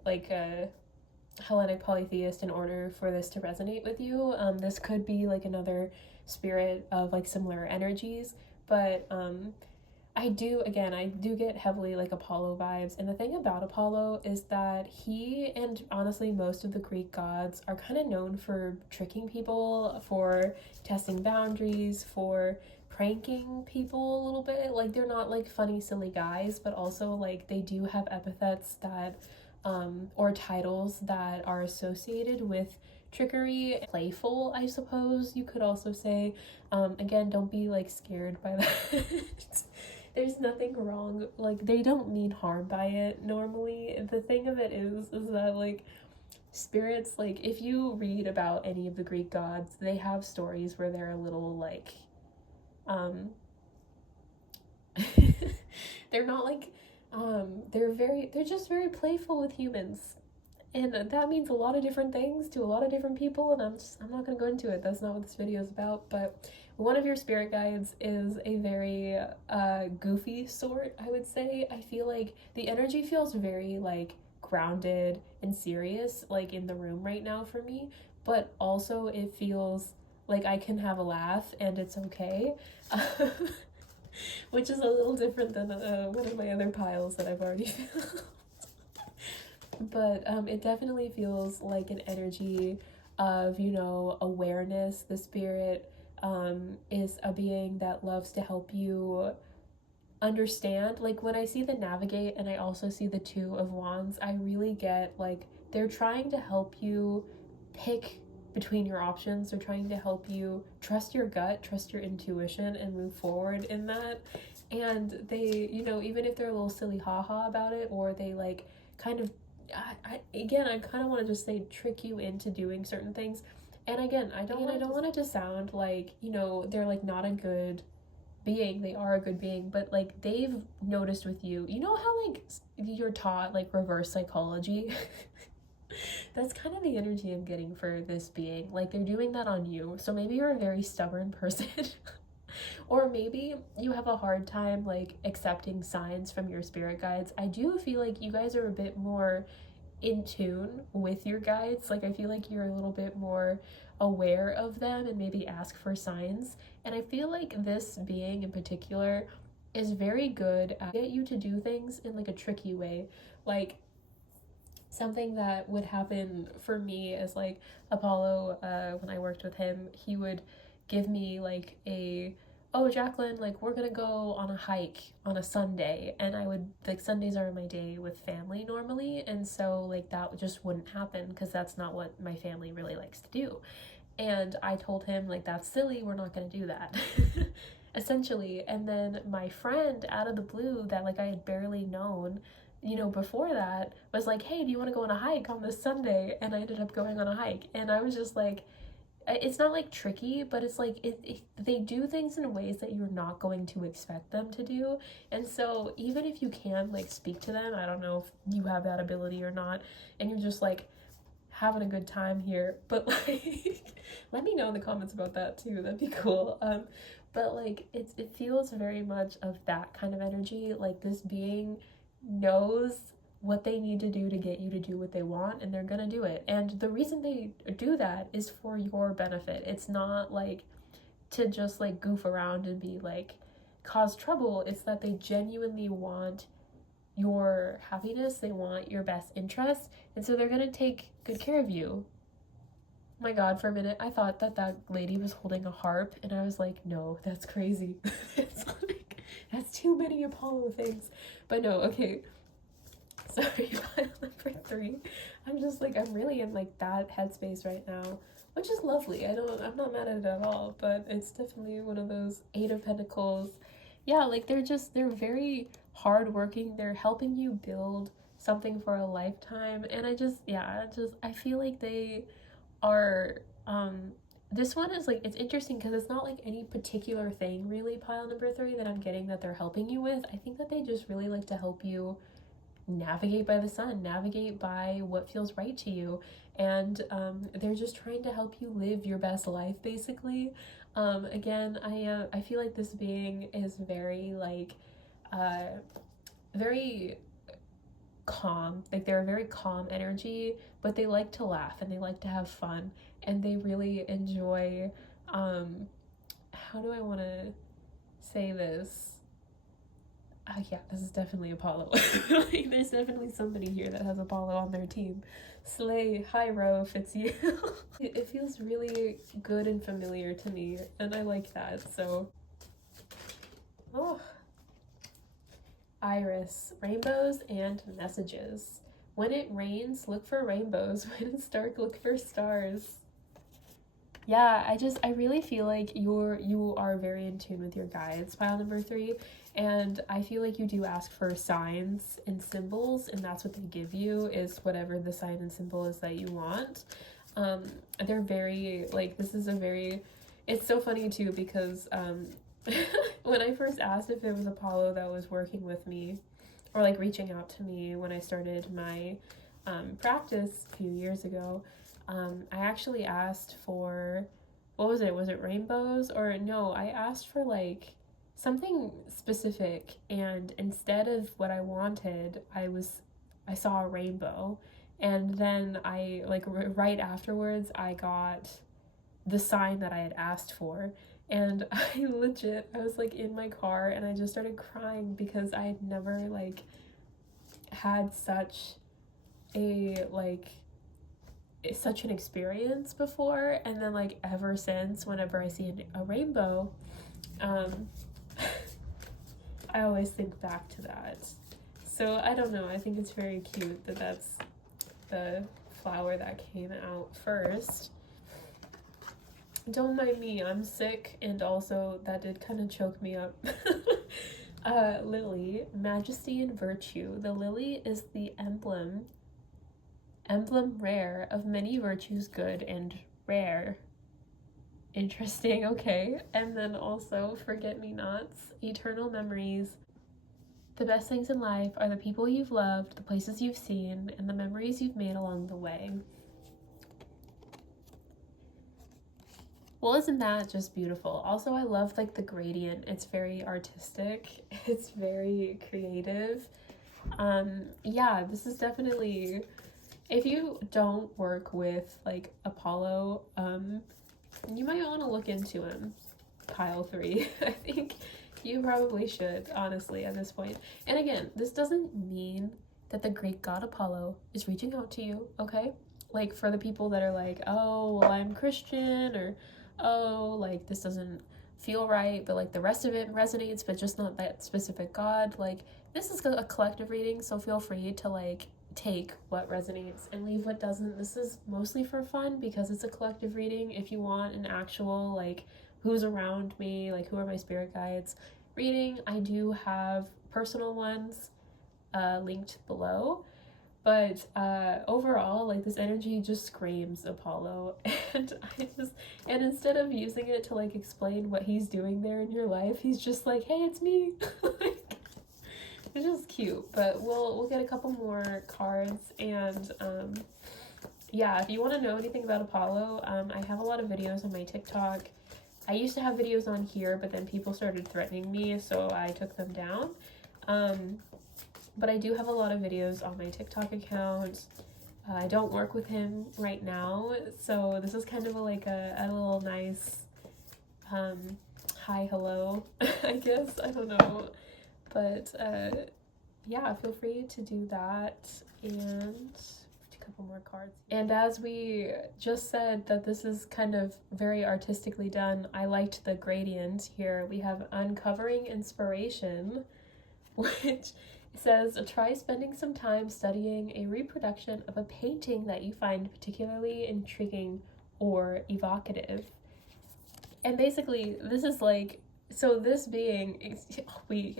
Hellenic polytheist in order for this to resonate with you. This could be like another spirit of like similar energies, but I do get heavily like Apollo vibes. And the thing about Apollo is that he, and honestly most of the Greek gods, are kind of known for tricking people, for testing boundaries, for pranking people a little bit. Like they're not like funny silly guys, but also like they do have epithets that or titles that are associated with trickery, playful, I suppose you could also say. Again, don't be like scared by that. There's nothing wrong, like they don't mean harm by it normally. The thing of it is that like spirits, like if you read about any of the Greek gods, they have stories where they're a little like they're not like they're just very playful with humans, and that means a lot of different things to a lot of different people, and I'm not gonna go into it. That's not what this video is about. But one of your spirit guides is a very goofy sort, I would say. I feel like the energy feels very like grounded and serious like in the room right now for me, but also it feels like I can have a laugh and it's okay. Which is a little different than one of my other piles that I've already filled. But it definitely feels like an energy of, you know, awareness. The spirit is a being that loves to help you understand. Like when I see the navigate and I also see the 2 of Wands, I really get like they're trying to help you pick between your options. They're trying to help you trust your gut, trust your intuition, and move forward in that. And they, you know, even if they're a little silly haha about it, or they like kind of I kind of want to just say trick you into doing certain things. And again, I don't want it to sound like, you know, they're like not a good being. They are a good being, but like they've noticed with you, you know how like you're taught like reverse psychology. That's kind of the energy I'm getting for this being. Like they're doing that on you. So maybe you're a very stubborn person. Or maybe you have a hard time like accepting signs from your spirit guides. I do feel like you guys are a bit more in tune with your guides. Like I feel like you're a little bit more aware of them and maybe ask for signs. And I feel like this being in particular is very good at get you to do things in like a tricky way. Like something that would happen for me is like Apollo, when I worked with him, he would give me like oh Jacqueline, like we're gonna go on a hike on a Sunday, and I would like Sundays are my day with family normally, and so like that just wouldn't happen because that's not what my family really likes to do. And I told him like that's silly, we're not gonna do that. Essentially. And then my friend out of the blue that like I had barely known, you know, before that was like, hey, do you want to go on a hike on this Sunday? And I ended up going on a hike, and I was just like, it's not like tricky, but it's like they do things in ways that you're not going to expect them to do. And so even if you can like speak to them, I don't know if you have that ability or not, and you're just like having a good time here, but like let me know in the comments about that too. That'd be cool. But like it feels very much of that kind of energy. Like this being knows what they need to do to get you to do what they want, and they're gonna do it. And the reason they do that is for your benefit. It's not like to just like goof around and be like cause trouble. It's that they genuinely want your happiness, they want your best interest, and so they're gonna take good care of you. Oh my god, for a minute I thought that lady was holding a harp, and I was like, no, that's crazy. It's like that's too many Apollo things. But no, okay, sorry, pile number 3. I'm just like, I'm really in like that headspace right now, which is lovely. I'm not mad at it at all, but it's definitely one of those 8 of Pentacles. Yeah, like they're very hardworking. They're helping you build something for a lifetime. And I feel like they are, this one is like, it's interesting because it's not like any particular thing really, pile number 3, that I'm getting that they're helping you with. I think that they just really like to help you navigate by the sun, navigate by what feels right to you. And they're just trying to help you live your best life, basically. Again, I feel like this being is very like, very calm. Like they're a very calm energy, but they like to laugh and they like to have fun, and they really enjoy, how do I want to say this? Yeah, this is definitely Apollo. Like, there's definitely somebody here that has Apollo on their team. Slay, hi Ro, if it's you. It feels really good and familiar to me, and I like that, so. Oh. Iris, rainbows and messages. When it rains, look for rainbows. When it's dark, look for stars. Yeah, I really feel like you are very in tune with your guides, pile number 3, and I feel like you do ask for signs and symbols, and that's what they give you, is whatever the sign and symbol is that you want. They're very, like, this is a very, it's so funny too, because when I first asked if there was Apollo that was working with me, or like reaching out to me when I started my practice a few years ago, I actually asked for, what was it rainbows? Or no, I asked for like something specific, and instead of what I wanted, I saw a rainbow, and then I like right afterwards I got the sign that I had asked for. And I was like in my car and I just started crying because I had never like had such an experience before. And then like ever since, whenever I see a rainbow, I always think back to that. So I don't know, I think it's very cute that that's the flower that came out first. Don't mind me, I'm sick, and also that did kind of choke me up. Lily, majesty and virtue. The lily is the emblem rare of many virtues, good and rare. Interesting, okay. And then also forget-me-nots, eternal memories. The best things in life are the people you've loved, the places you've seen, and the memories you've made along the way. Well, isn't that just beautiful? Also, I love like the gradient. It's very artistic. It's very creative. Yeah, this is definitely, if you don't work with like Apollo, you might want to look into him, pile 3. I think you probably should, honestly, at this point. And again, this doesn't mean that the Greek god Apollo is reaching out to you, okay? Like for the people that are like, oh, well, I'm Christian, or oh, like this doesn't feel right, but like the rest of it resonates, but just not that specific god. Like, this is a collective reading, so feel free to like take what resonates and leave what doesn't. This is mostly for fun because it's a collective reading. If you want an actual like who's around me, like who are my spirit guides reading, I do have personal ones linked below. But overall, like this energy just screams Apollo, and and instead of using it to like explain what he's doing there in your life, he's just like, hey, it's me. Like, it's just cute. But we'll get a couple more cards, and yeah, if you want to know anything about Apollo, I have a lot of videos on my TikTok. I used to have videos on here, but then people started threatening me, so I took them down. But I do have a lot of videos on my TikTok account. I don't work with him right now, so this is kind of like a little nice hi, hello, I guess. I don't know. But yeah, feel free to do that. And a couple more cards. And as we just said that this is kind of very artistically done, I liked the gradient here. We have uncovering inspiration, which It says, try spending some time studying a reproduction of a painting that you find particularly intriguing or evocative. And basically, this is like, so this being,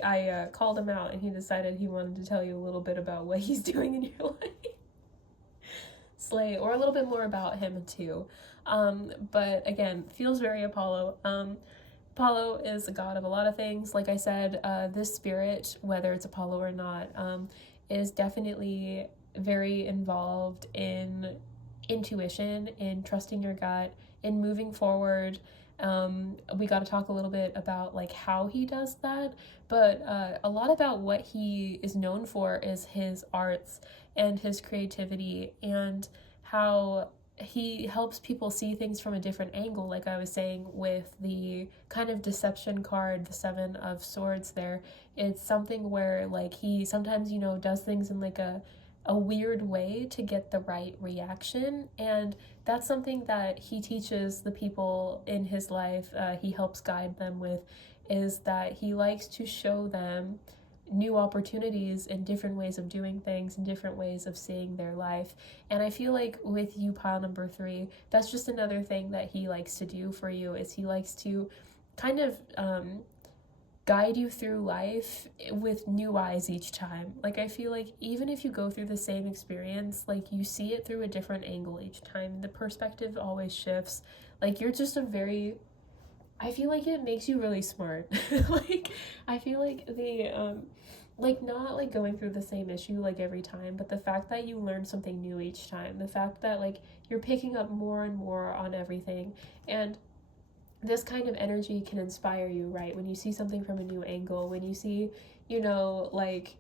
I called him out and he decided he wanted to tell you a little bit about what he's doing in your life. Slay, or a little bit more about him too. But again, feels very Apollo. Apollo is a god of a lot of things. Like I said, this spirit, whether it's Apollo or not, is definitely very involved in intuition, in trusting your gut, in moving forward. We got to talk a little bit about like how he does that, but a lot about what he is known for is his arts and his creativity, and how he helps people see things from a different angle. Like I was saying with the kind of deception card, the 7 of Swords there, it's something where like he sometimes, you know, does things in like a weird way to get the right reaction, and that's something that he teaches the people in his life, he helps guide them with, is that he likes to show them new opportunities and different ways of doing things and different ways of seeing their life. And I feel like with you, pile number 3, that's just another thing that he likes to do for you, is he likes to kind of guide you through life with new eyes each time. Like I feel like even if you go through the same experience, like you see it through a different angle each time. The perspective always shifts. Like you're just a very, I feel like it makes you really smart. Like I feel like the like not like going through the same issue like every time, but the fact that you learn something new each time, the fact that like you're picking up more and more on everything, and this kind of energy can inspire you, right? When you see something from a new angle, when you see, you know, like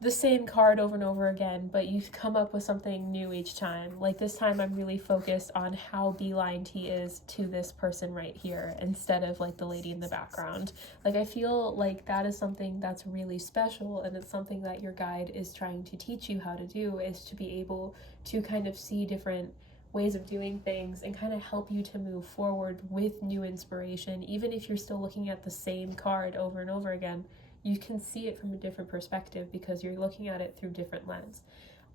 the same card over and over again, but you come up with something new each time. Like this time I'm really focused on how beelined he is to this person right here instead of like the lady in the background. Like I feel like that is something that's really special, and it's something that your guide is trying to teach you how to do, is to be able to kind of see different ways of doing things and kind of help you to move forward with new inspiration. Even if you're still looking at the same card over and over again, you can see it from a different perspective because you're looking at it through different lens.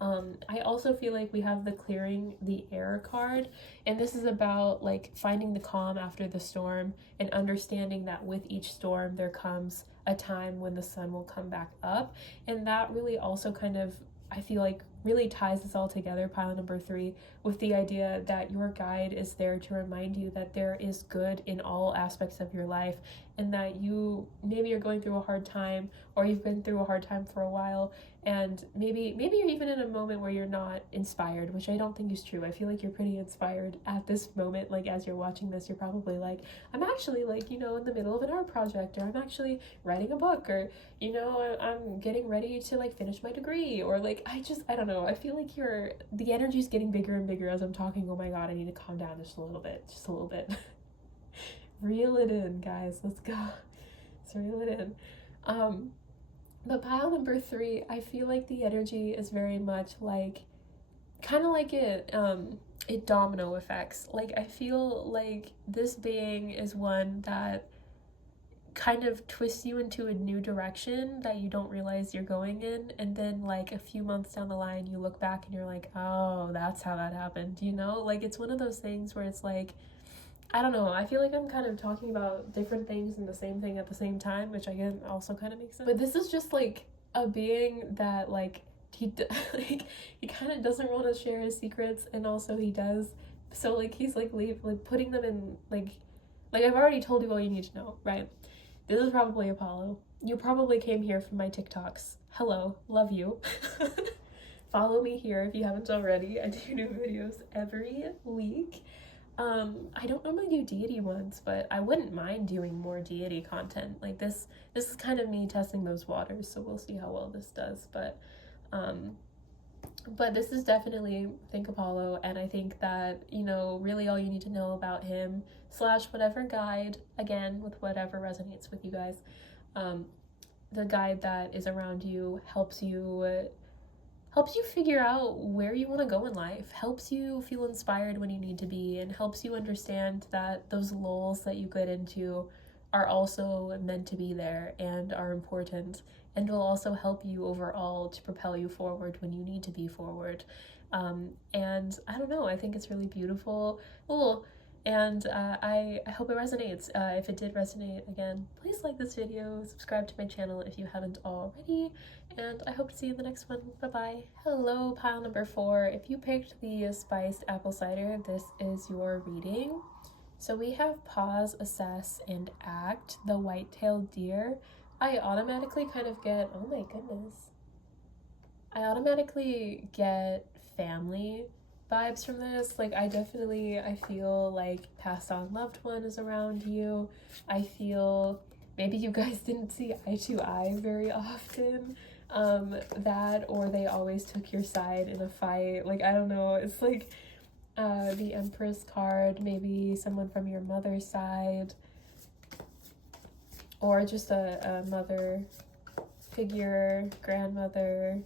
I also feel like we have the clearing the air card, and this is about like finding the calm after the storm and understanding that with each storm there comes a time when the sun will come back up. And that really also kind of, I feel like, really ties this all together, pile number 3, with the idea that your guide is there to remind you that there is good in all aspects of your life, and that you maybe you're going through a hard time, or you've been through a hard time for a while, and maybe you're even in a moment where you're not inspired, which I don't think is true. I feel like you're pretty inspired at this moment. Like as you're watching this, you're probably like, I'm actually like, you know, in the middle of an art project, or I'm actually writing a book, or you know, I'm getting ready to like finish my degree, or like I don't know, I feel like the energy's getting bigger and bigger as I'm talking. Oh my god, I need to calm down just a little bit. Reel it in, guys. Let's go. Let's reel it in. But pile number 3, I feel like the energy is very much like, kind of like it domino effects. Like I feel like this being is one that kind of twists you into a new direction that you don't realize you're going in, and then like a few months down the line you look back and you're like, oh, that's how that happened, you know? Like it's one of those things where it's like, I don't know, I feel like I'm kind of talking about different things and the same thing at the same time, which again also kind of makes sense. But this is just like a being that like like he kind of doesn't want to share his secrets, and also he does. So like he's like putting them in like I've already told you all you need to know, right? This is probably Apollo. You probably came here from my TikToks. Hello, love you. Follow me here if you haven't already. I do new videos every week. I don't normally do deity ones, but I wouldn't mind doing more deity content. Like this is kind of me testing those waters, so we'll see how well this does. But this is definitely Think Apollo, and I think that, you know, really all you need to know about him / whatever guide, again, with whatever resonates with you guys, the guide that is around you helps you figure out where you want to go in life, helps you feel inspired when you need to be, and helps you understand that those lulls that you get into are also meant to be there and are important, and will also help you overall to propel you forward when you need to be forward. And I don't know, I think it's really beautiful. Oh, and I hope it resonates. If it did resonate, again, please like this video, subscribe to my channel if you haven't already, and I hope to see you in the next one. Bye-bye. Hello, pile number 4. If you picked the spiced apple cider, this is your reading. So we have pause, assess, and act, the white-tailed deer. I automatically kind of get, oh my goodness, I automatically get family vibes from this. Like, I feel like passed on loved one is around you. I feel maybe you guys didn't see eye to eye very often. That, or they always took your side in a fight. Like, I don't know, it's like the Empress card, maybe someone from your mother's side, or just a mother figure, grandmother.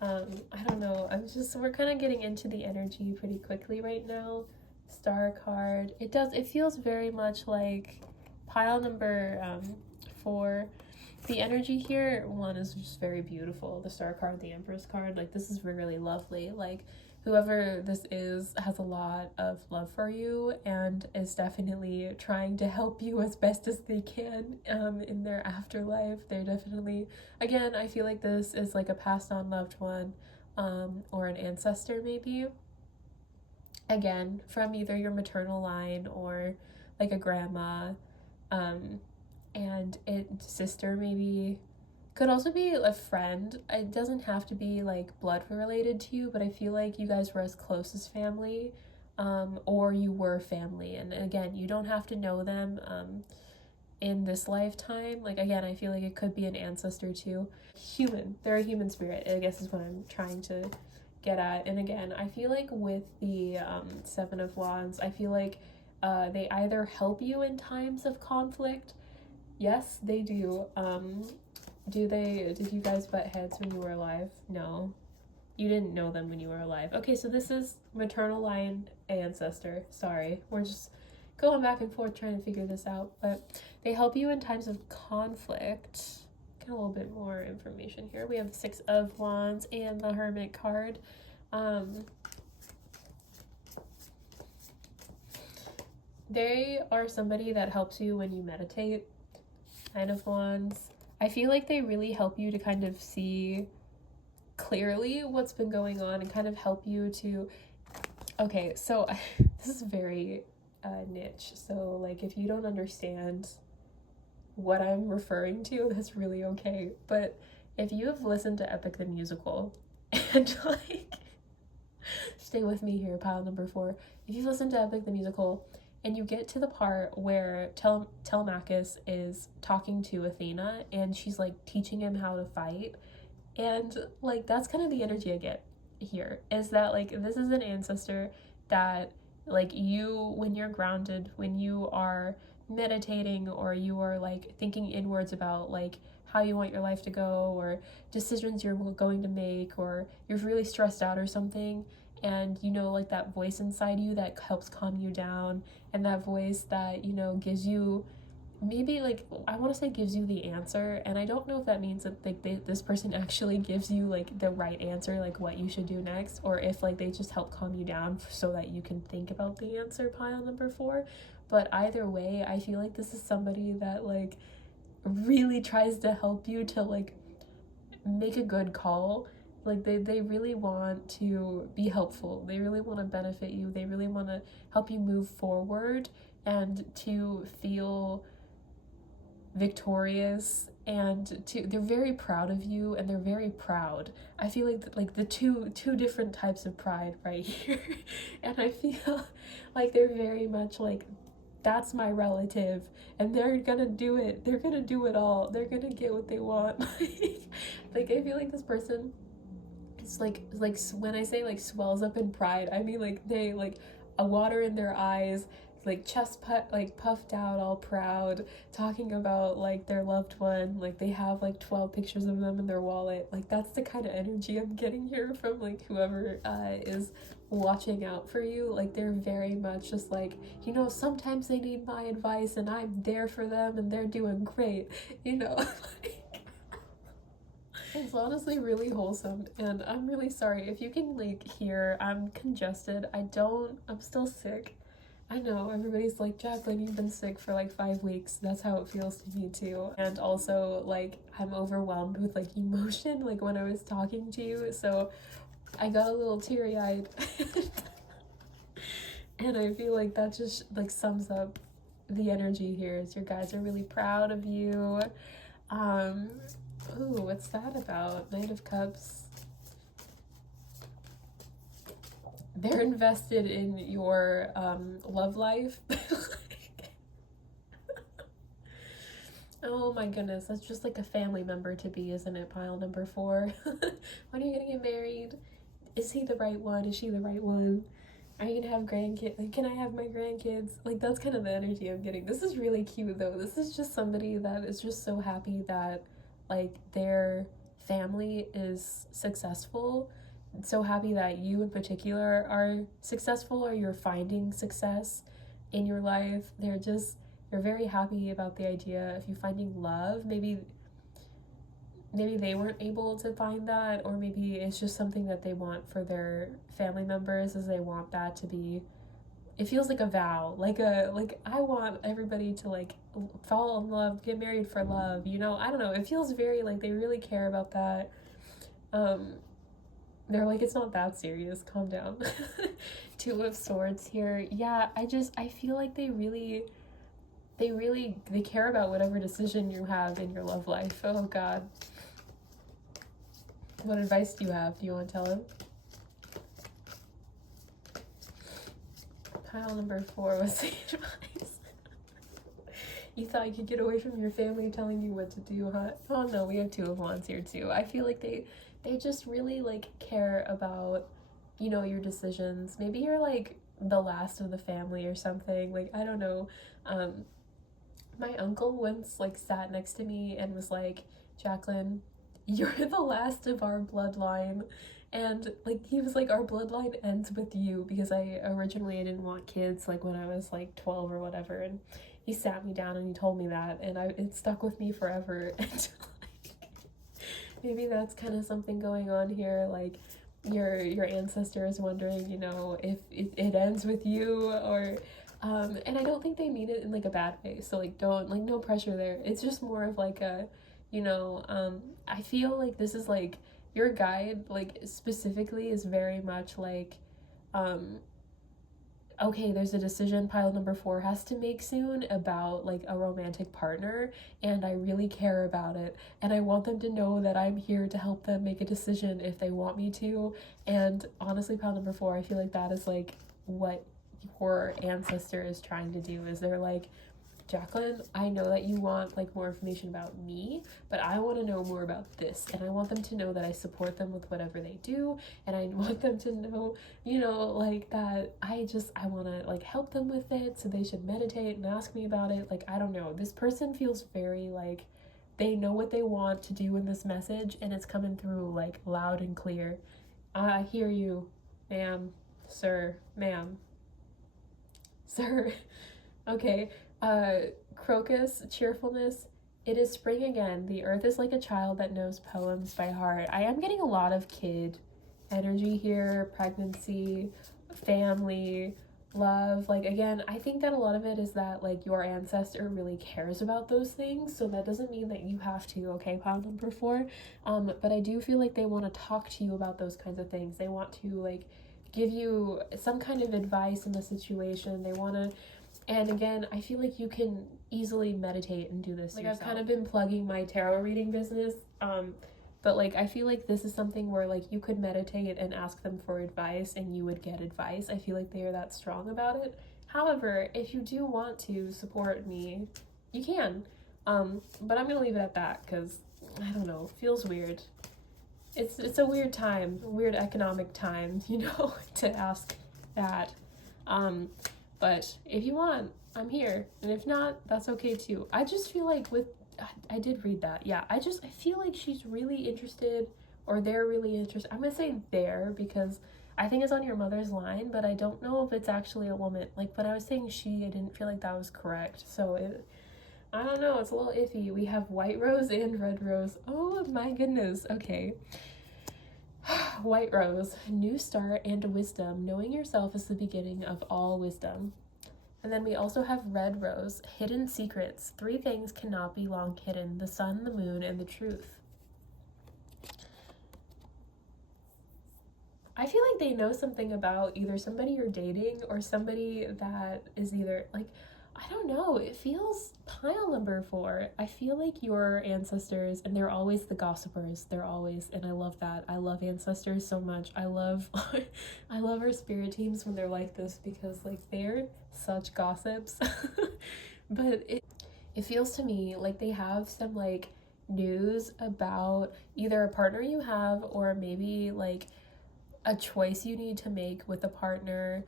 I don't know, we're kind of getting into the energy pretty quickly right now. Star card, it feels very much like pile number 4. The energy here, 1 is just very beautiful. The Star card, the Empress card, like, this is really lovely. Like, whoever this is has a lot of love for you and is definitely trying to help you as best as they can in their afterlife. They're definitely, again, I feel like this is like a passed on loved one or an ancestor maybe. Again, from either your maternal line or like a grandma, and sister maybe. Could also be a friend. It doesn't have to be like blood related to you, but I feel like you guys were as close as family, or you were family. And again, you don't have to know them in this lifetime. Like, again, I feel like it could be an ancestor too. Human. They're a human spirit, I guess is what I'm trying to get at. And again, I feel like with the 7 of Wands, I feel like they either help you in times of conflict. Yes, they do. Did you guys butt heads when you were alive? No. You didn't know them when you were alive. Okay, so this is maternal line ancestor. Sorry. We're just going back and forth trying to figure this out. But they help you in times of conflict. Get a little bit more information here. We have the 6 of Wands and the Hermit card. They are somebody that helps you when you meditate. 9 of Wands. I feel like they really help you to kind of see clearly what's been going on and kind of help you to, okay, so this is very niche, so like if you don't understand what I'm referring to, that's really okay. But if you have listened to Epic the Musical, and like, stay with me here, pile number 4. If you've listened to Epic the Musical, and you get to the part where Telemachus is talking to Athena and she's like teaching him how to fight, and like that's kind of the energy I get here, is that like this is an ancestor that like you, when you're grounded, when you are meditating, or you are like thinking inwards about like how you want your life to go, or decisions you're going to make, or you're really stressed out or something, and you know, like that voice inside you that helps calm you down, and that voice that, you know, gives you, maybe like, I want to say gives you the answer, and I don't know if that means that like this person actually gives you like the right answer, like what you should do next, or if like they just help calm you down so that you can think about the answer, pile number 4. But either way, I feel like this is somebody that like really tries to help you to like make a good call. Like they really want to be helpful. They really want to benefit you. They really want to help you move forward and to feel victorious, and they're very proud of you, and they're very proud. I feel like the two different types of pride right here. And I feel like they're very much like, that's my relative, and they're gonna do it. They're gonna do it all. They're gonna get what they want. Like I feel like this person, it's like when I say like swells up in pride, I mean like they like a water in their eyes, like chest puffed out, all proud, talking about like their loved one, like they have like 12 pictures of them in their wallet. Like that's the kind of energy I'm getting here from like whoever is watching out for you. Like they're very much just like, you know, sometimes they need my advice and I'm there for them and they're doing great, you know. It's honestly really wholesome, and I'm really sorry if you can like hear I'm congested. I'm still sick. I know everybody's like, Jacqueline, you've been sick for like 5 weeks. That's how it feels to me too. And also like I'm overwhelmed with like emotion like when I was talking to you, so I got a little teary-eyed. And I feel like that just like sums up the energy here, is your guys are really proud of you. Ooh, what's that about? Knight of Cups. They're invested in your love life. Oh my goodness, that's just like a family member to be, isn't it? Pile number 4. When are you gonna get married? Is he the right one? Is she the right one? Are you gonna have grandkids? Like, can I have my grandkids? Like, that's kind of the energy I'm getting. This is really cute though. This is just somebody that is just so happy that like their family is successful, so happy that you in particular are successful, or you're finding success in your life. You're very happy about the idea of you finding love. Maybe they weren't able to find that, or maybe it's just something that they want for their family members, as they want that to be, it feels like a vow, like I want everybody to like fall in love, get married for love, you know. I don't know, it feels very like they really care about that. They're like, it's not that serious, calm down. 2 of Swords here. Yeah, I feel like they care about whatever decision you have in your love life. Oh god, what advice do you have? Do you want to tell him? Pile number 4 was the advice. You thought you could get away from your family telling you what to do, huh? Oh no, we have 2 of Wands here too. I feel like they just really like care about, you know, your decisions. Maybe you're like the last of the family or something. Like, I don't know. My uncle once like sat next to me and was like, Jacqueline, you're the last of our bloodline. And like he was like, our bloodline ends with you, because I didn't want kids like when I was like 12 or whatever, and he sat me down and he told me that, and it stuck with me forever. And like, maybe that's kind of something going on here, like your ancestor is wondering, you know, if it ends with you, or and I don't think they mean it in like a bad way, so like don't, like, no pressure there. It's just more of like a, you know, I feel like this is like your guide, like specifically, is very much like, okay, there's a decision pile number 4 has to make soon about like a romantic partner, and I really care about it, and I want them to know that I'm here to help them make a decision if they want me to. And honestly, pile number 4, I feel like that is like what your ancestor is trying to do, is they're like, Jacqueline, I know that you want like more information about me, but I want to know more about this, and I want them to know that I support them with whatever they do, and I want them to know, you know, like that I want to like help them with it, so they should meditate and ask me about it. Like, I don't know, this person feels very like they know what they want to do in this message, and it's coming through like loud and clear. I hear you, ma'am, sir, ma'am, sir. Okay. Crocus, cheerfulness. It is spring again. The earth is like a child that knows poems by heart. I am getting a lot of kid energy here, pregnancy, family, love. Like, again, I think that a lot of it is that like your ancestor really cares about those things, so that doesn't mean that you have to, okay, pile number 4. But I do feel like they want to talk to you about those kinds of things. They want to like give you some kind of advice in the situation. They want to. And again, I feel like you can easily meditate and do this like yourself. I've kind of been plugging my tarot reading business, but like I feel like this is something where like you could meditate and ask them for advice and you would get advice. I feel like they are that strong about it. However, if you do want to support me, you can, but I'm gonna leave it at that, because I don't know, it feels weird. It's a weird time, weird economic time, you know, to ask that. But if you want, I'm here. And if not, that's okay too. I just feel like I did read that. Yeah, I feel like she's really interested, or they're really interested. I'm gonna say there because I think it's on your mother's line, but I don't know if it's actually a woman. Like when I was saying she, I didn't feel like that was correct. So I don't know, it's a little iffy. We have white rose and red rose. Oh my goodness. Okay. White rose, new start and wisdom. Knowing yourself is the beginning of all wisdom. And then we also have red rose, hidden secrets. 3 things cannot be long hidden: the sun, the moon, and the truth. I feel like they know something about either somebody you're dating or somebody that is either like, I don't know, it feels pile number 4. I feel like your ancestors, and they're always the gossipers. They're always, and I love that. I love ancestors so much. I love I love our spirit teams when they're like this because like they're such gossips. But it feels to me like they have some like news about either a partner you have or maybe like a choice you need to make with a partner.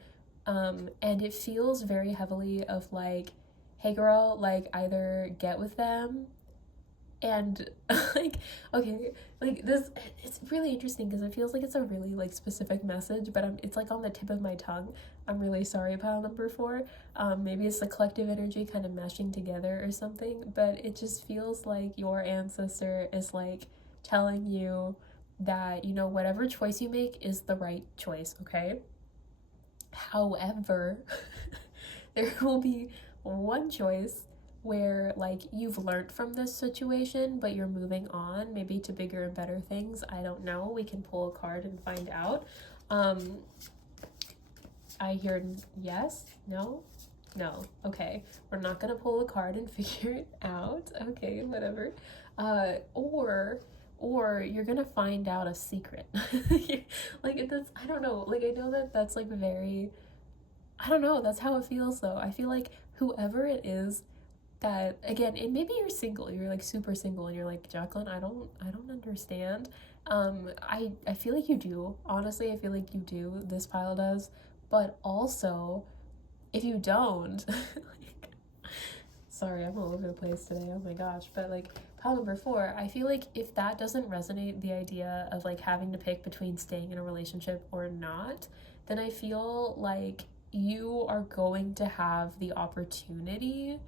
And it feels very heavily of like, hey girl, like either get with them and like, okay, like this, it's really interesting because it feels like it's a really like specific message, but it's like on the tip of my tongue. I'm really sorry, pile number 4. Maybe it's the collective energy kind of meshing together or something, but it just feels like your ancestor is like telling you that, you know, whatever choice you make is the right choice, okay? However, there will be one choice where like you've learned from this situation, but you're moving on maybe to bigger and better things. I don't know. We can pull a card and find out. I hear yes, no, no. Okay, we're not gonna pull a card and figure it out. Okay, whatever. Or you're gonna find out a secret. Like that's, I don't know, like I know that that's like very, I don't know, that's how it feels though. I feel like whoever it is that, again, and maybe you're single, you're like super single and you're like, Jacqueline, I don't understand. I feel like you do, honestly. I feel like you do, this pile does, but also if you don't like, sorry, I'm all over the place today, oh my gosh, but like pile number 4, I feel like if that doesn't resonate, the idea of like having to pick between staying in a relationship or not, then I feel like you are going to have the opportunity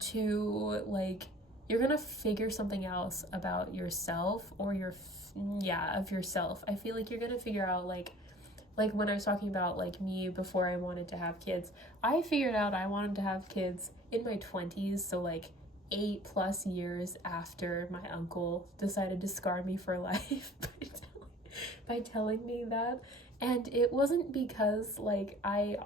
to like, you're gonna figure something else about yourself or of yourself. I feel like you're gonna figure out like when I was talking about like me before I wanted to have kids, I figured out I wanted to have kids in my 20s, so like 8+ years after my uncle decided to scar me for life by telling me that. And it wasn't because like I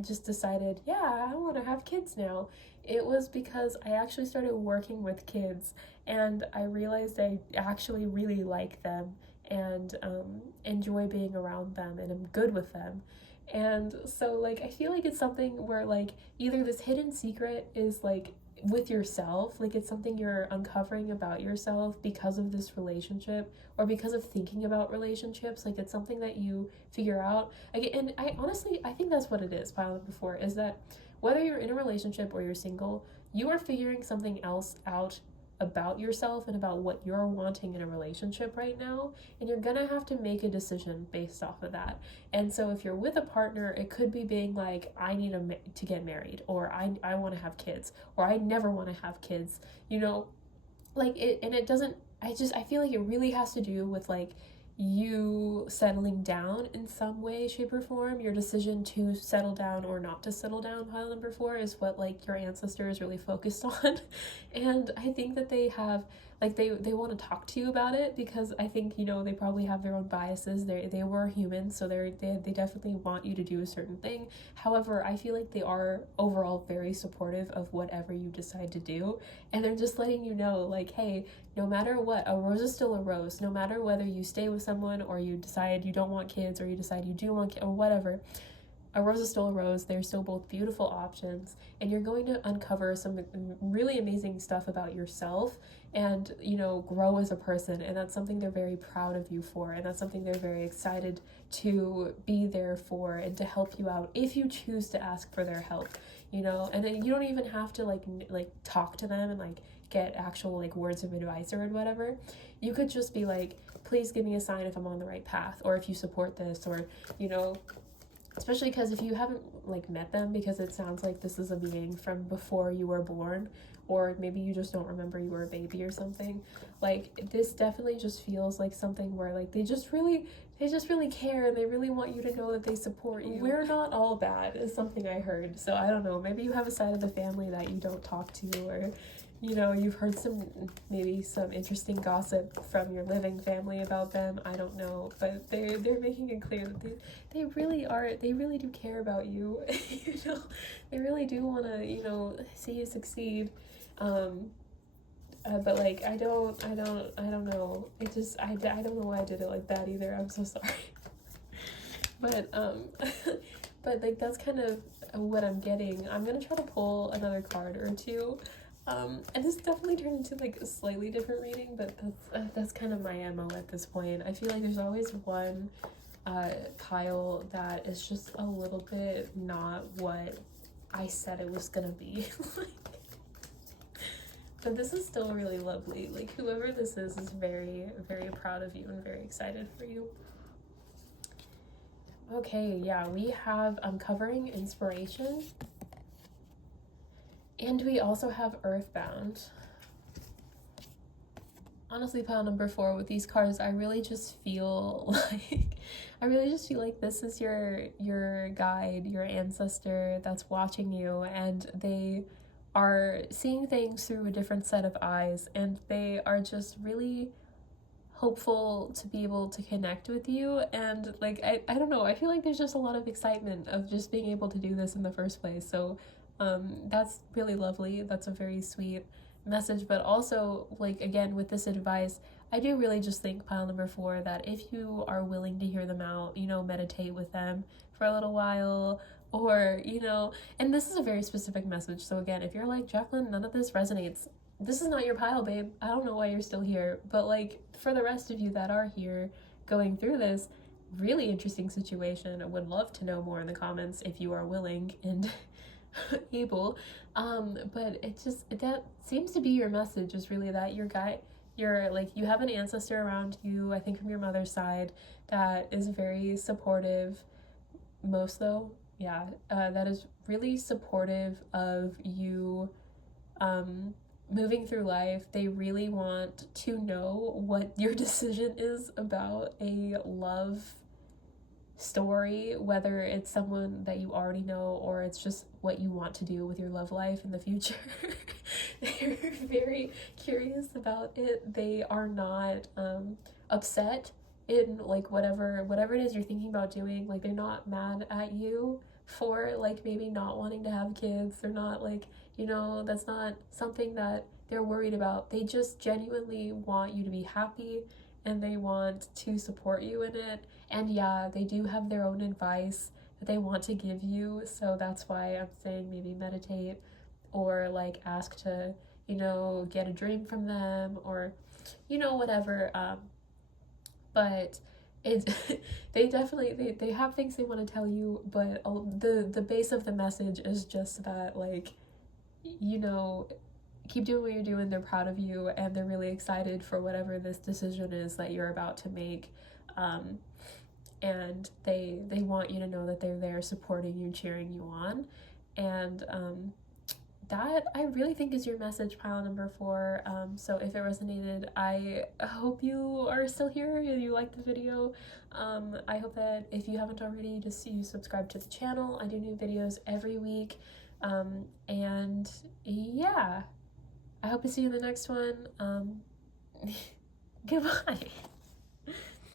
just decided, yeah, I want to have kids now. It was because I actually started working with kids and I realized I actually really like them and enjoy being around them and I'm good with them. And so like I feel like it's something where like either this hidden secret is like with yourself, like it's something you're uncovering about yourself because of this relationship or because of thinking about relationships, like it's something that you figure out again. And I think that's what it is, pile number 4, is that whether you're in a relationship or you're single, you are figuring something else out about yourself and about what you're wanting in a relationship right now, and you're gonna have to make a decision based off of that. And so if you're with a partner, it could be being like, I need to get married, or I want to have kids, or I never want to have kids, you know, like it. And it doesn't, I feel like it really has to do with like you settling down in some way, shape, or form. Your decision to settle down or not to settle down, pile number 4, is what like your ancestor is really focused on. And I think that they have like they want to talk to you about it because I think, you know, they probably have their own biases. They were human, so they definitely want you to do a certain thing. However, I feel like they are overall very supportive of whatever you decide to do, and they're just letting you know like, hey, no matter what, a rose is still a rose. No matter whether you stay with someone or you decide you don't want kids or you decide you do want kids or whatever, a rose is still a rose. They're still both beautiful options, and you're going to uncover some really amazing stuff about yourself and, you know, grow as a person. And that's something they're very proud of you for, and that's something they're very excited to be there for and to help you out if you choose to ask for their help, you know. And then you don't even have to like talk to them and like get actual like words of advice or whatever. You could just be like, please give me a sign if I'm on the right path, or if you support this, or, you know, especially because if you haven't like met them, because it sounds like this is a being from before you were born, or maybe you just don't remember you were a baby or something, like this definitely just feels like something where like they just really care, and they really want you to know that they support you. We're not all bad is something I heard, so I don't know, maybe you have a side of the family that you don't talk to, or, you know, you've heard maybe some interesting gossip from your living family about them. I don't know, but they're making it clear that they really do care about you. You know, they really do want to, you know, see you succeed. But like I don't know. It just I don't know why I did it like that either. I'm so sorry. But but like that's kind of what I'm getting. I'm gonna try to pull another card or two. And this definitely turned into like a slightly different reading, but that's kind of my MO at this point. I feel like there's always one pile that is just a little bit not what I said it was gonna be. But this is still really lovely. Like whoever this is very, very proud of you and very excited for you. Okay, yeah, we have Uncovering Inspiration. And we also have Earthbound. Honestly, pile number 4 with these cards, I really just feel like this is your guide, your ancestor that's watching you, and they are seeing things through a different set of eyes, and they are just really hopeful to be able to connect with you. And like I don't know, I feel like there's just a lot of excitement of just being able to do this in the first place. So that's really lovely. That's a very sweet message. But also, like, again, with this advice, I do really just think, pile number 4, that if you are willing to hear them out, you know, meditate with them for a little while, or, you know, and this is a very specific message. So again, if you're like, Jacqueline, none of this resonates, this is not your pile, babe. I don't know why you're still here. But like, for the rest of you that are here going through this really interesting situation, I would love to know more in the comments if you are willing and able. But that seems to be your message, is really that your guy, you're like, you have an ancestor around you, I think from your mother's side, that is very supportive, that is really supportive of you moving through life. They really want to know what your decision is about a love story, whether it's someone that you already know or it's just what you want to do with your love life in the future. They're very curious about it. They are not upset in like whatever it is you're thinking about doing. Like, they're not mad at you for like maybe not wanting to have kids. They're not like, you know, that's not something that they're worried about. They just genuinely want you to be happy, and they want to support you in it. And yeah, they do have their own advice that they want to give you, so that's why I'm saying maybe meditate, or like ask to, you know, get a dream from them, or, you know, whatever. But it they definitely they have things they want to tell you, but the base of the message is just that, like, you know, keep doing what you're doing. They're proud of you, and they're really excited for whatever this decision is that you're about to make. And they want you to know that they're there supporting you, cheering you on. And that, I really think, is your message, pile number 4. So if it resonated, I hope you are still here and you liked the video. I hope that if you haven't already, just you subscribe to the channel. I do new videos every week. And yeah, I hope to see you in the next one. Goodbye.